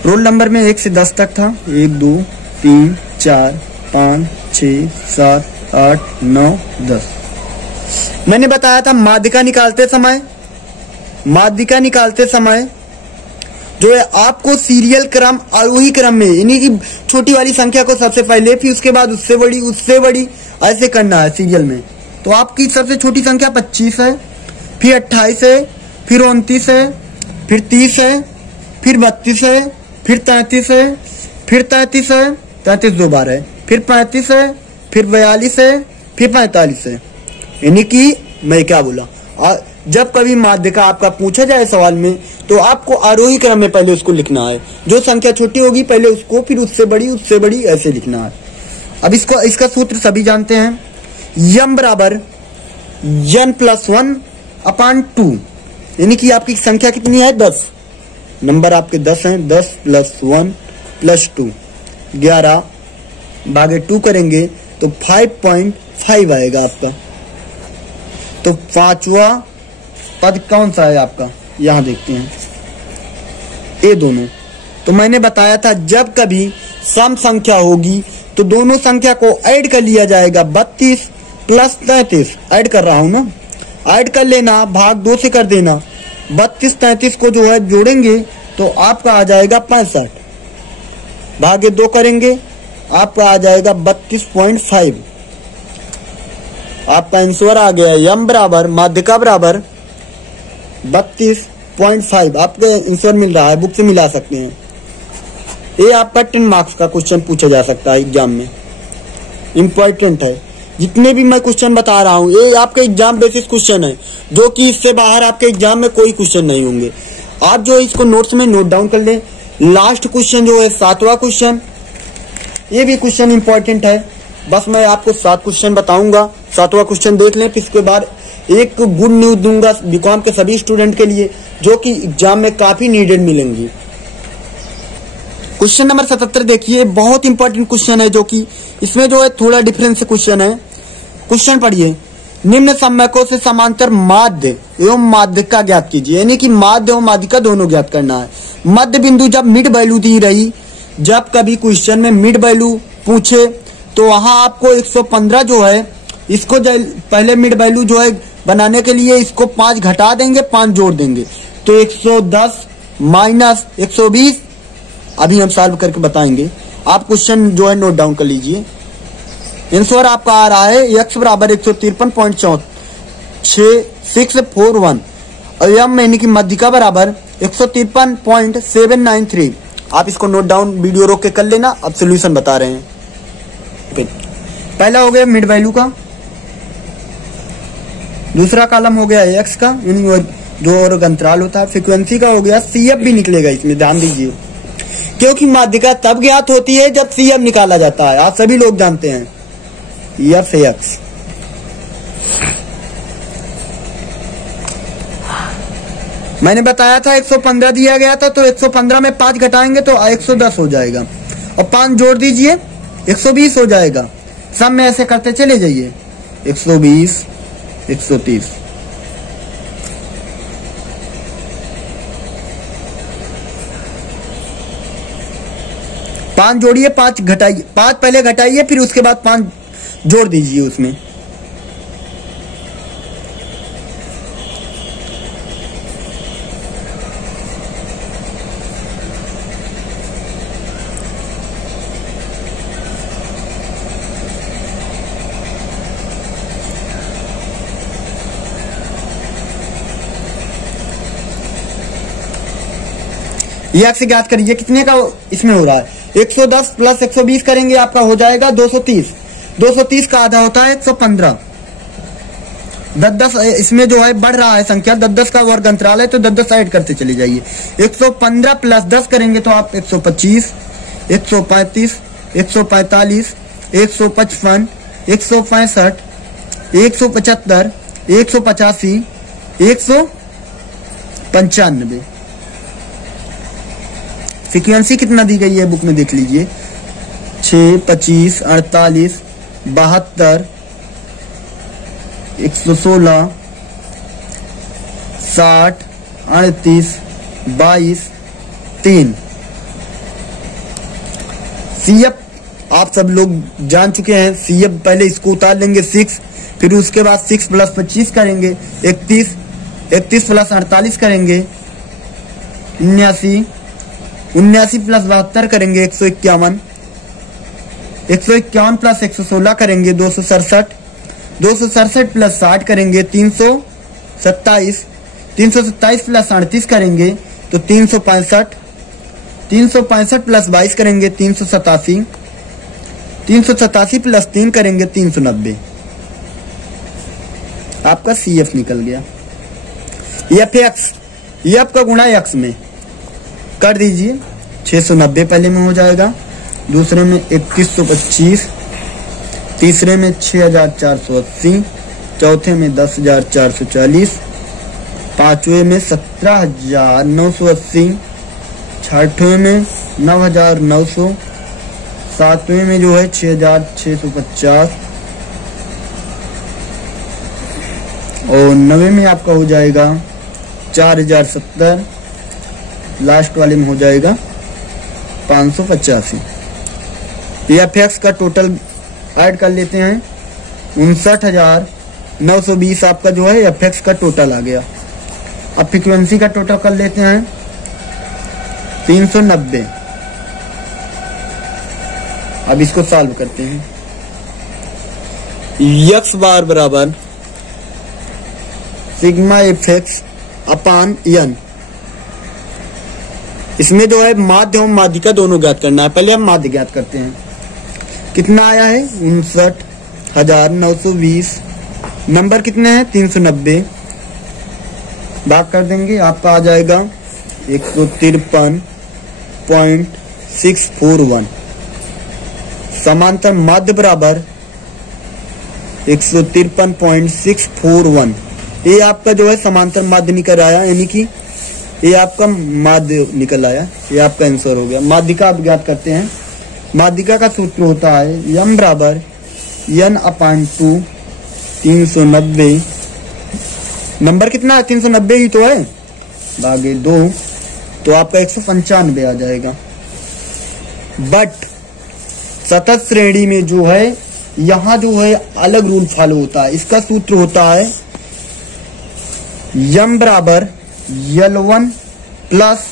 रोल नंबर में 1 से 10 तक था। 1 2 3 4 5 6 7 8 9 10। मैंने बताया था माध्यिका निकालते समय जो है आपको सीरियल क्रम आरोही क्रम में, यानी कि छोटी वाली संख्या को सबसे पहले, फिर उसके बाद उससे बड़ी ऐसे करना है सीरियल में। तो आपकी सबसे छोटी संख्या 25 है, फिर 28 है, फिर 29 है, फिर 30 है, फिर 32 है, फिर 33 है, फिर 33 है, 33 दो बार है, फिर 35 है, फिर 42 है, फिर 45 है। यानी कि मैं क्या बोला, जब कभी माध्यिका आपका पूछा जाए सवाल में तो आपको आरोही क्रम में पहले उसको लिखना है। जो संख्या छोटी होगी पहले उसको, फिर उससे बड़ी ऐसे लिखना है। अब इसका सूत्र सभी जानते हैं। m बराबर n+1/2, यानी कि आपकी संख्या कितनी है 10। नंबर आपके 10 हैं। 10 + 1 + 2 11 भागे 2 करेंगे तो 5.5 आएगा आपका। तो 5वां पद कौन सा है आपका, यहां देखते हैं, ये दोनों। तो मैंने बताया था जब कभी सम संख्या होगी तो दोनों संख्या को ऐड कर लिया जाएगा। 32 + 33 ऐड कर रहा हूं ना, ऐड कर लेना, भाग 2 से कर देना। 32 33 को जो है जोड़ेंगे तो आपका आ जाएगा 65, भागे 2 करेंगे आपका आ जाएगा 32.5। आपका आंसर आ गया m बराबर माध्यिका बराबर 32.5। आपको आंसर मिल रहा है, बुक से मिला सकते हैं। ये आपका 10 मार्क्स का क्वेश्चन पूछा जा सकता है एग्जाम में, इम्पोर्टेंट है। जितने भी मैं क्वेश्चन बता रहा हूँ ये आपके एग्जाम बेसिस क्वेश्चन है, जो कि इससे बाहर आपके एग्जाम में कोई क्वेश्चन नहीं होंगे। आप जो इसको नोट्स में नोट डाउन कर लें। लास्ट क्वेश्चन जो है 7वां क्वेश्चन, ये भी क्वेश्चन इंपॉर्टेंट है। बस मैं आपको 7 क्वेश्चन बताऊंगा, 7वां क्वेश्चन देख लें, फिर इसके बाद एक गुड न्यूज दूंगा बीकॉम के सभी स्टूडेंट के लिए, जो कि एग्जाम में काफी नीडेड मिलेंगी। क्वेश्चन नंबर 77 देखिए, बहुत इंपॉर्टेंट क्वेश्चन है, जो कि इसमें जो है थोड़ा डिफरेंस क्वेश्चन है। क्वेश्चन पढ़िए, निम्न सम्यकों से समांतर माध्य एवं माध्यिका ज्ञात कीजिए। यानी कि माध्य एवं माध्यिका दोनों ज्ञात करना है। मध्य बिंदु जब मिड वैल्यू दी रही, जब कभी क्वेश्चन में मिड वैल्यू पूछे तो वहां आपको 115 जो है, इसको पहले मिड वैल्यू जो है बनाने के लिए इसको 5 घटा देंगे, 5 जोड़ देंगे, तो 110 माइनस 120 अभी हम सॉल्व करके बताएंगे। आप क्वेश्चन जो है नोट डाउन कर लीजिए। आंसर आपका आ रहा है x बराबर 153.641 और m यानी कि माध्यिका बराबर 153.793। आप इसको नोट डाउन वीडियो रोक के कर लेना। अब सोल्यूशन बता रहे हैं। पहला हो गया मिड वैल्यू का, दूसरा कॉलम हो गया x का, यानी जो और अंतराल होता है। फ्रीक्वेंसी का हो गया CF भी निकलेगा इसमें, ध्यान दीजिए, क्योंकि माध्यिका तब ज्ञात होती है जब CF निकाला जाता है। आप सभी लोग जानते हैं F से X। मैंने बताया था 115 दिया गया था, तो 115 में 5 घटाएंगे तो 110 हो जाएगा, और 5 जोड़ दीजिए 120 हो जाएगा। सब में ऐसे करते चले जाइए, 120 130 5 जोड़िए, 5 घटाइए, 5 पहले घटाइए, फिर उसके बाद 5 जोड़ दीजिए उसमें। ये आपसे ज्ञात करिए कितने का इसमें हो रहा है। 110 प्लस 120 करेंगे, आपका हो जाएगा 230। 230 का आधा होता है 115। 10-10 इसमें जो है बढ़ रहा है संख्या, 10-10 का वर्ग अंतराल है, तो 10-10 ऐड करते चले जाइए। 115 प्लस 10 करेंगे तो आप 125, 135, 145, 155, 165, 175, 185, 195। फ्रीक्वेंसी कितना दी गई है बुक में देख लीजिए, 6, 25, 48, 72, 116, 60, 38, 22, 3। CF आप सब लोग जान चुके हैं। CF पहले इसको उतार लेंगे 6, फिर उसके बाद 6 प्लस 25 करेंगे 31, 31 प्लस 48 करेंगे 79, 79 प्लस 72 करेंगे 151, 151 प्लस 116 करेंगे 267, 267 प्लस 60 करेंगे 327, 327 प्लस 38 करेंगे तो 365, 365 प्लस 22 करेंगे 387, 387 प्लस 3 करेंगे 390। आपका CF निकल गया। FX, F का गुणा X में कर दीजिए, 690 पहले में हो जाएगा, दूसरे में 2125, तीसरे में 6480, चौथे में 10440, पांचवे में 17980, छठवें में 9900, सातवें में जो है 6650 और 9वें में आपका हो जाएगा 4070, लास्ट वाले में हो जाएगा 585। FX का टोटल ऐड कर लेते हैं, 59,920 आपका जो है FX का टोटल आ गया। अब फ्रीक्वेंसी का टोटल कर लेते हैं 390। अब इसको सॉल्व करते हैं। x बार बराबर सिग्मा FX अपान n। इसमें जो है माध्य और माध्यिका दोनों ज्ञात करना है। पहले हम माध्य ज्ञात करते हैं। कितना आया है 59,920। नंबर कितने हैं 390। भाग कर देंगे, आपका आ जाएगा 153.641। समांतर माध्य बराबर 153.641। ये आपका जो है समांतर माध्य निकल आया, यानी कि ये आपका माध्य निकल आया। ये आपका आंसर हो गया। माध्यिका आप ज्ञात करते हैं। माध्यिका का सूत्र होता है यम बराबर n/2 390। नंबर कितना है 390 ही तो है, भागे 2, तो आपका 195 आ जाएगा। बट सतत श्रेणी में जो है यहाँ जो है अलग रूल फॉलो होता है। इसका सूत्र होता है यम बराबर L1 plus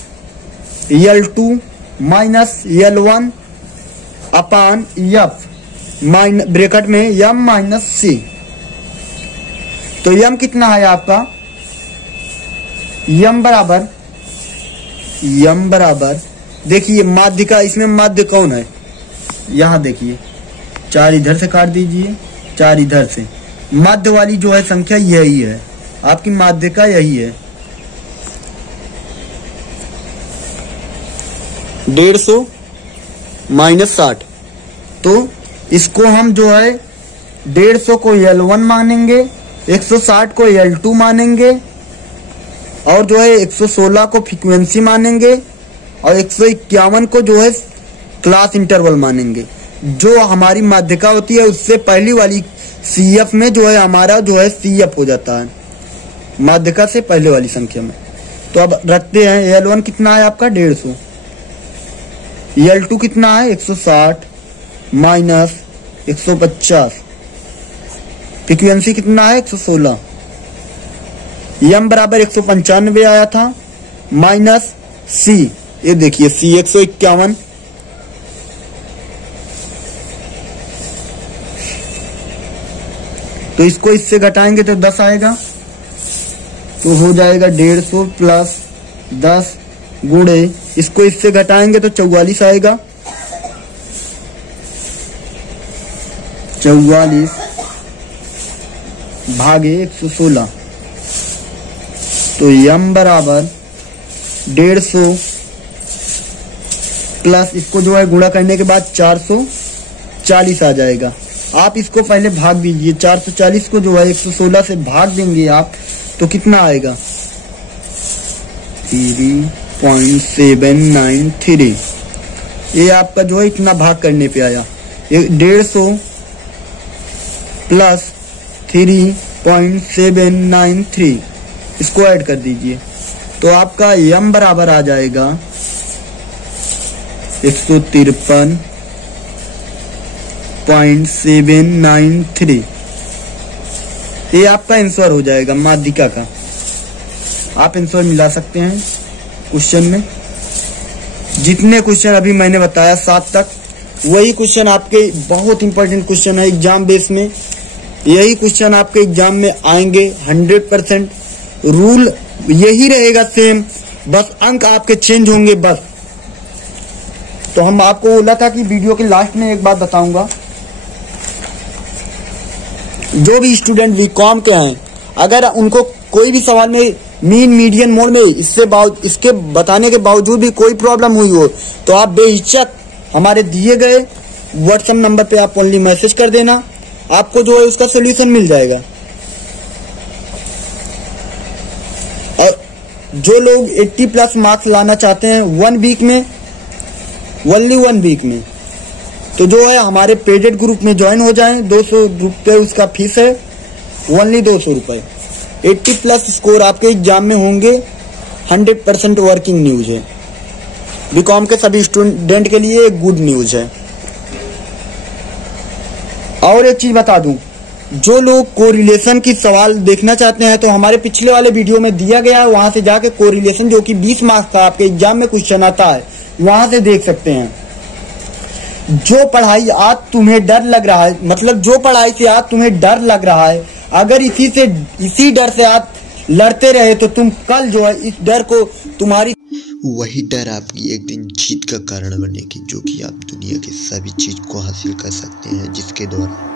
L2 minus L1 अपान F ब्रैकेट में यम माइनस C। तो यम कितना है आपका, यम बराबर देखिए माध्यिका, इसमें माध्य कौन है, यहां देखिए 4 इधर से काट दीजिए, 4 इधर से। माध्य वाली जो है संख्या यही है, आपकी माध्यिका यही है 150 माइनस 60। तो इसको हम जो है 150 को L1 मानेंगे, 160 को L2 मानेंगे, और जो है 116 को फ्रीक्वेंसी मानेंगे, और 151 को जो है क्लास इंटरवल मानेंगे। जो हमारी माध्यिका होती है उससे पहली वाली CF में जो है हमारा जो है CF हो जाता है माध्यिका से पहले वाली संख्या में। तो अब रखते हैं L1 कितना है आपका 150, L2 कितना है 160 माइनस 150, फ्रीक्वेंसी कितना है 116, यम बराबर 195 आया था माइनस C, ये देखिए C 151, तो इसको इससे घटाएंगे तो 10 आएगा, तो हो जाएगा 150 प्लस 10 गुणे, इसको इससे घटाएंगे तो 44 आएगा, 44 भागे 116। तो यम बराबर 150 प्लस इसको जो है गुणा करने के बाद 440 आ जाएगा। आप इसको पहले भाग दीजिए, 440 को जो है 116 से भाग देंगे आप तो कितना आएगा 3.793। ये आपका जो है इतना भाग करने पे आया। 150 प्लस 3.793 इसको ऐड कर दीजिए तो आपका यम बराबर आ जाएगा 153.793। ये आपका आंसर हो जाएगा माध्यिका का। आप आंसर मिला सकते हैं क्वेश्चन में। जितने क्वेश्चन अभी मैंने बताया 7 तक, वही क्वेश्चन आपके बहुत इंपॉर्टेंट क्वेश्चन है एग्जाम बेस में। यही क्वेश्चन आपके एग्जाम में आएंगे 100%। रूल यही रहेगा सेम, बस अंक आपके चेंज होंगे बस। तो हम आपको बोला था कि वीडियो के लास्ट में एक बात बताऊंगा, जो भी स्टूडेंट बीकॉम के हैं अगर उनको कोई भी सवाल में मीन मीडियन मोड में इसके बताने के बावजूद भी कोई प्रॉब्लम हुई हो तो आप बेहिचक हमारे दिए गए व्हाट्सएप नंबर पे आप ओनली मैसेज कर देना, आपको जो है उसका सोल्यूशन मिल जाएगा। और जो लोग 80+ मार्क्स लाना चाहते हैं 1 वीक में, ओनली 1 वीक में, तो जो है हमारे पेडेड ग्रुप में ज्वाइन हो जाएं। 200 रुपये उसका फीस है, ओनली 200 रुपये। 80+ स्कोर आपके एग्जाम में होंगे, 100% वर्किंग न्यूज है। बीकॉम के सभी स्टूडेंट के लिए एक गुड न्यूज है। और एक चीज बता दूं, जो लोग कोरिलेशन की सवाल देखना चाहते हैं तो हमारे पिछले वाले वीडियो में दिया गया है, वहां से जाके कोरिलेशन जो कि 20 मार्क्स का आपके एग्जाम में क्वेश्चन आता है वहां से देख सकते हैं। जो पढ़ाई आज तुम्हें डर लग रहा है, मतलब जो पढ़ाई से आज तुम्हें डर लग रहा है, अगर इसी डर से आज लड़ते रहे तो तुम कल जो है इस डर को तुम्हारी वही डर आपकी एक दिन जीत का कारण बनेगी, जो कि आप दुनिया की सभी चीज़ को हासिल कर सकते हैं जिसके द्वारा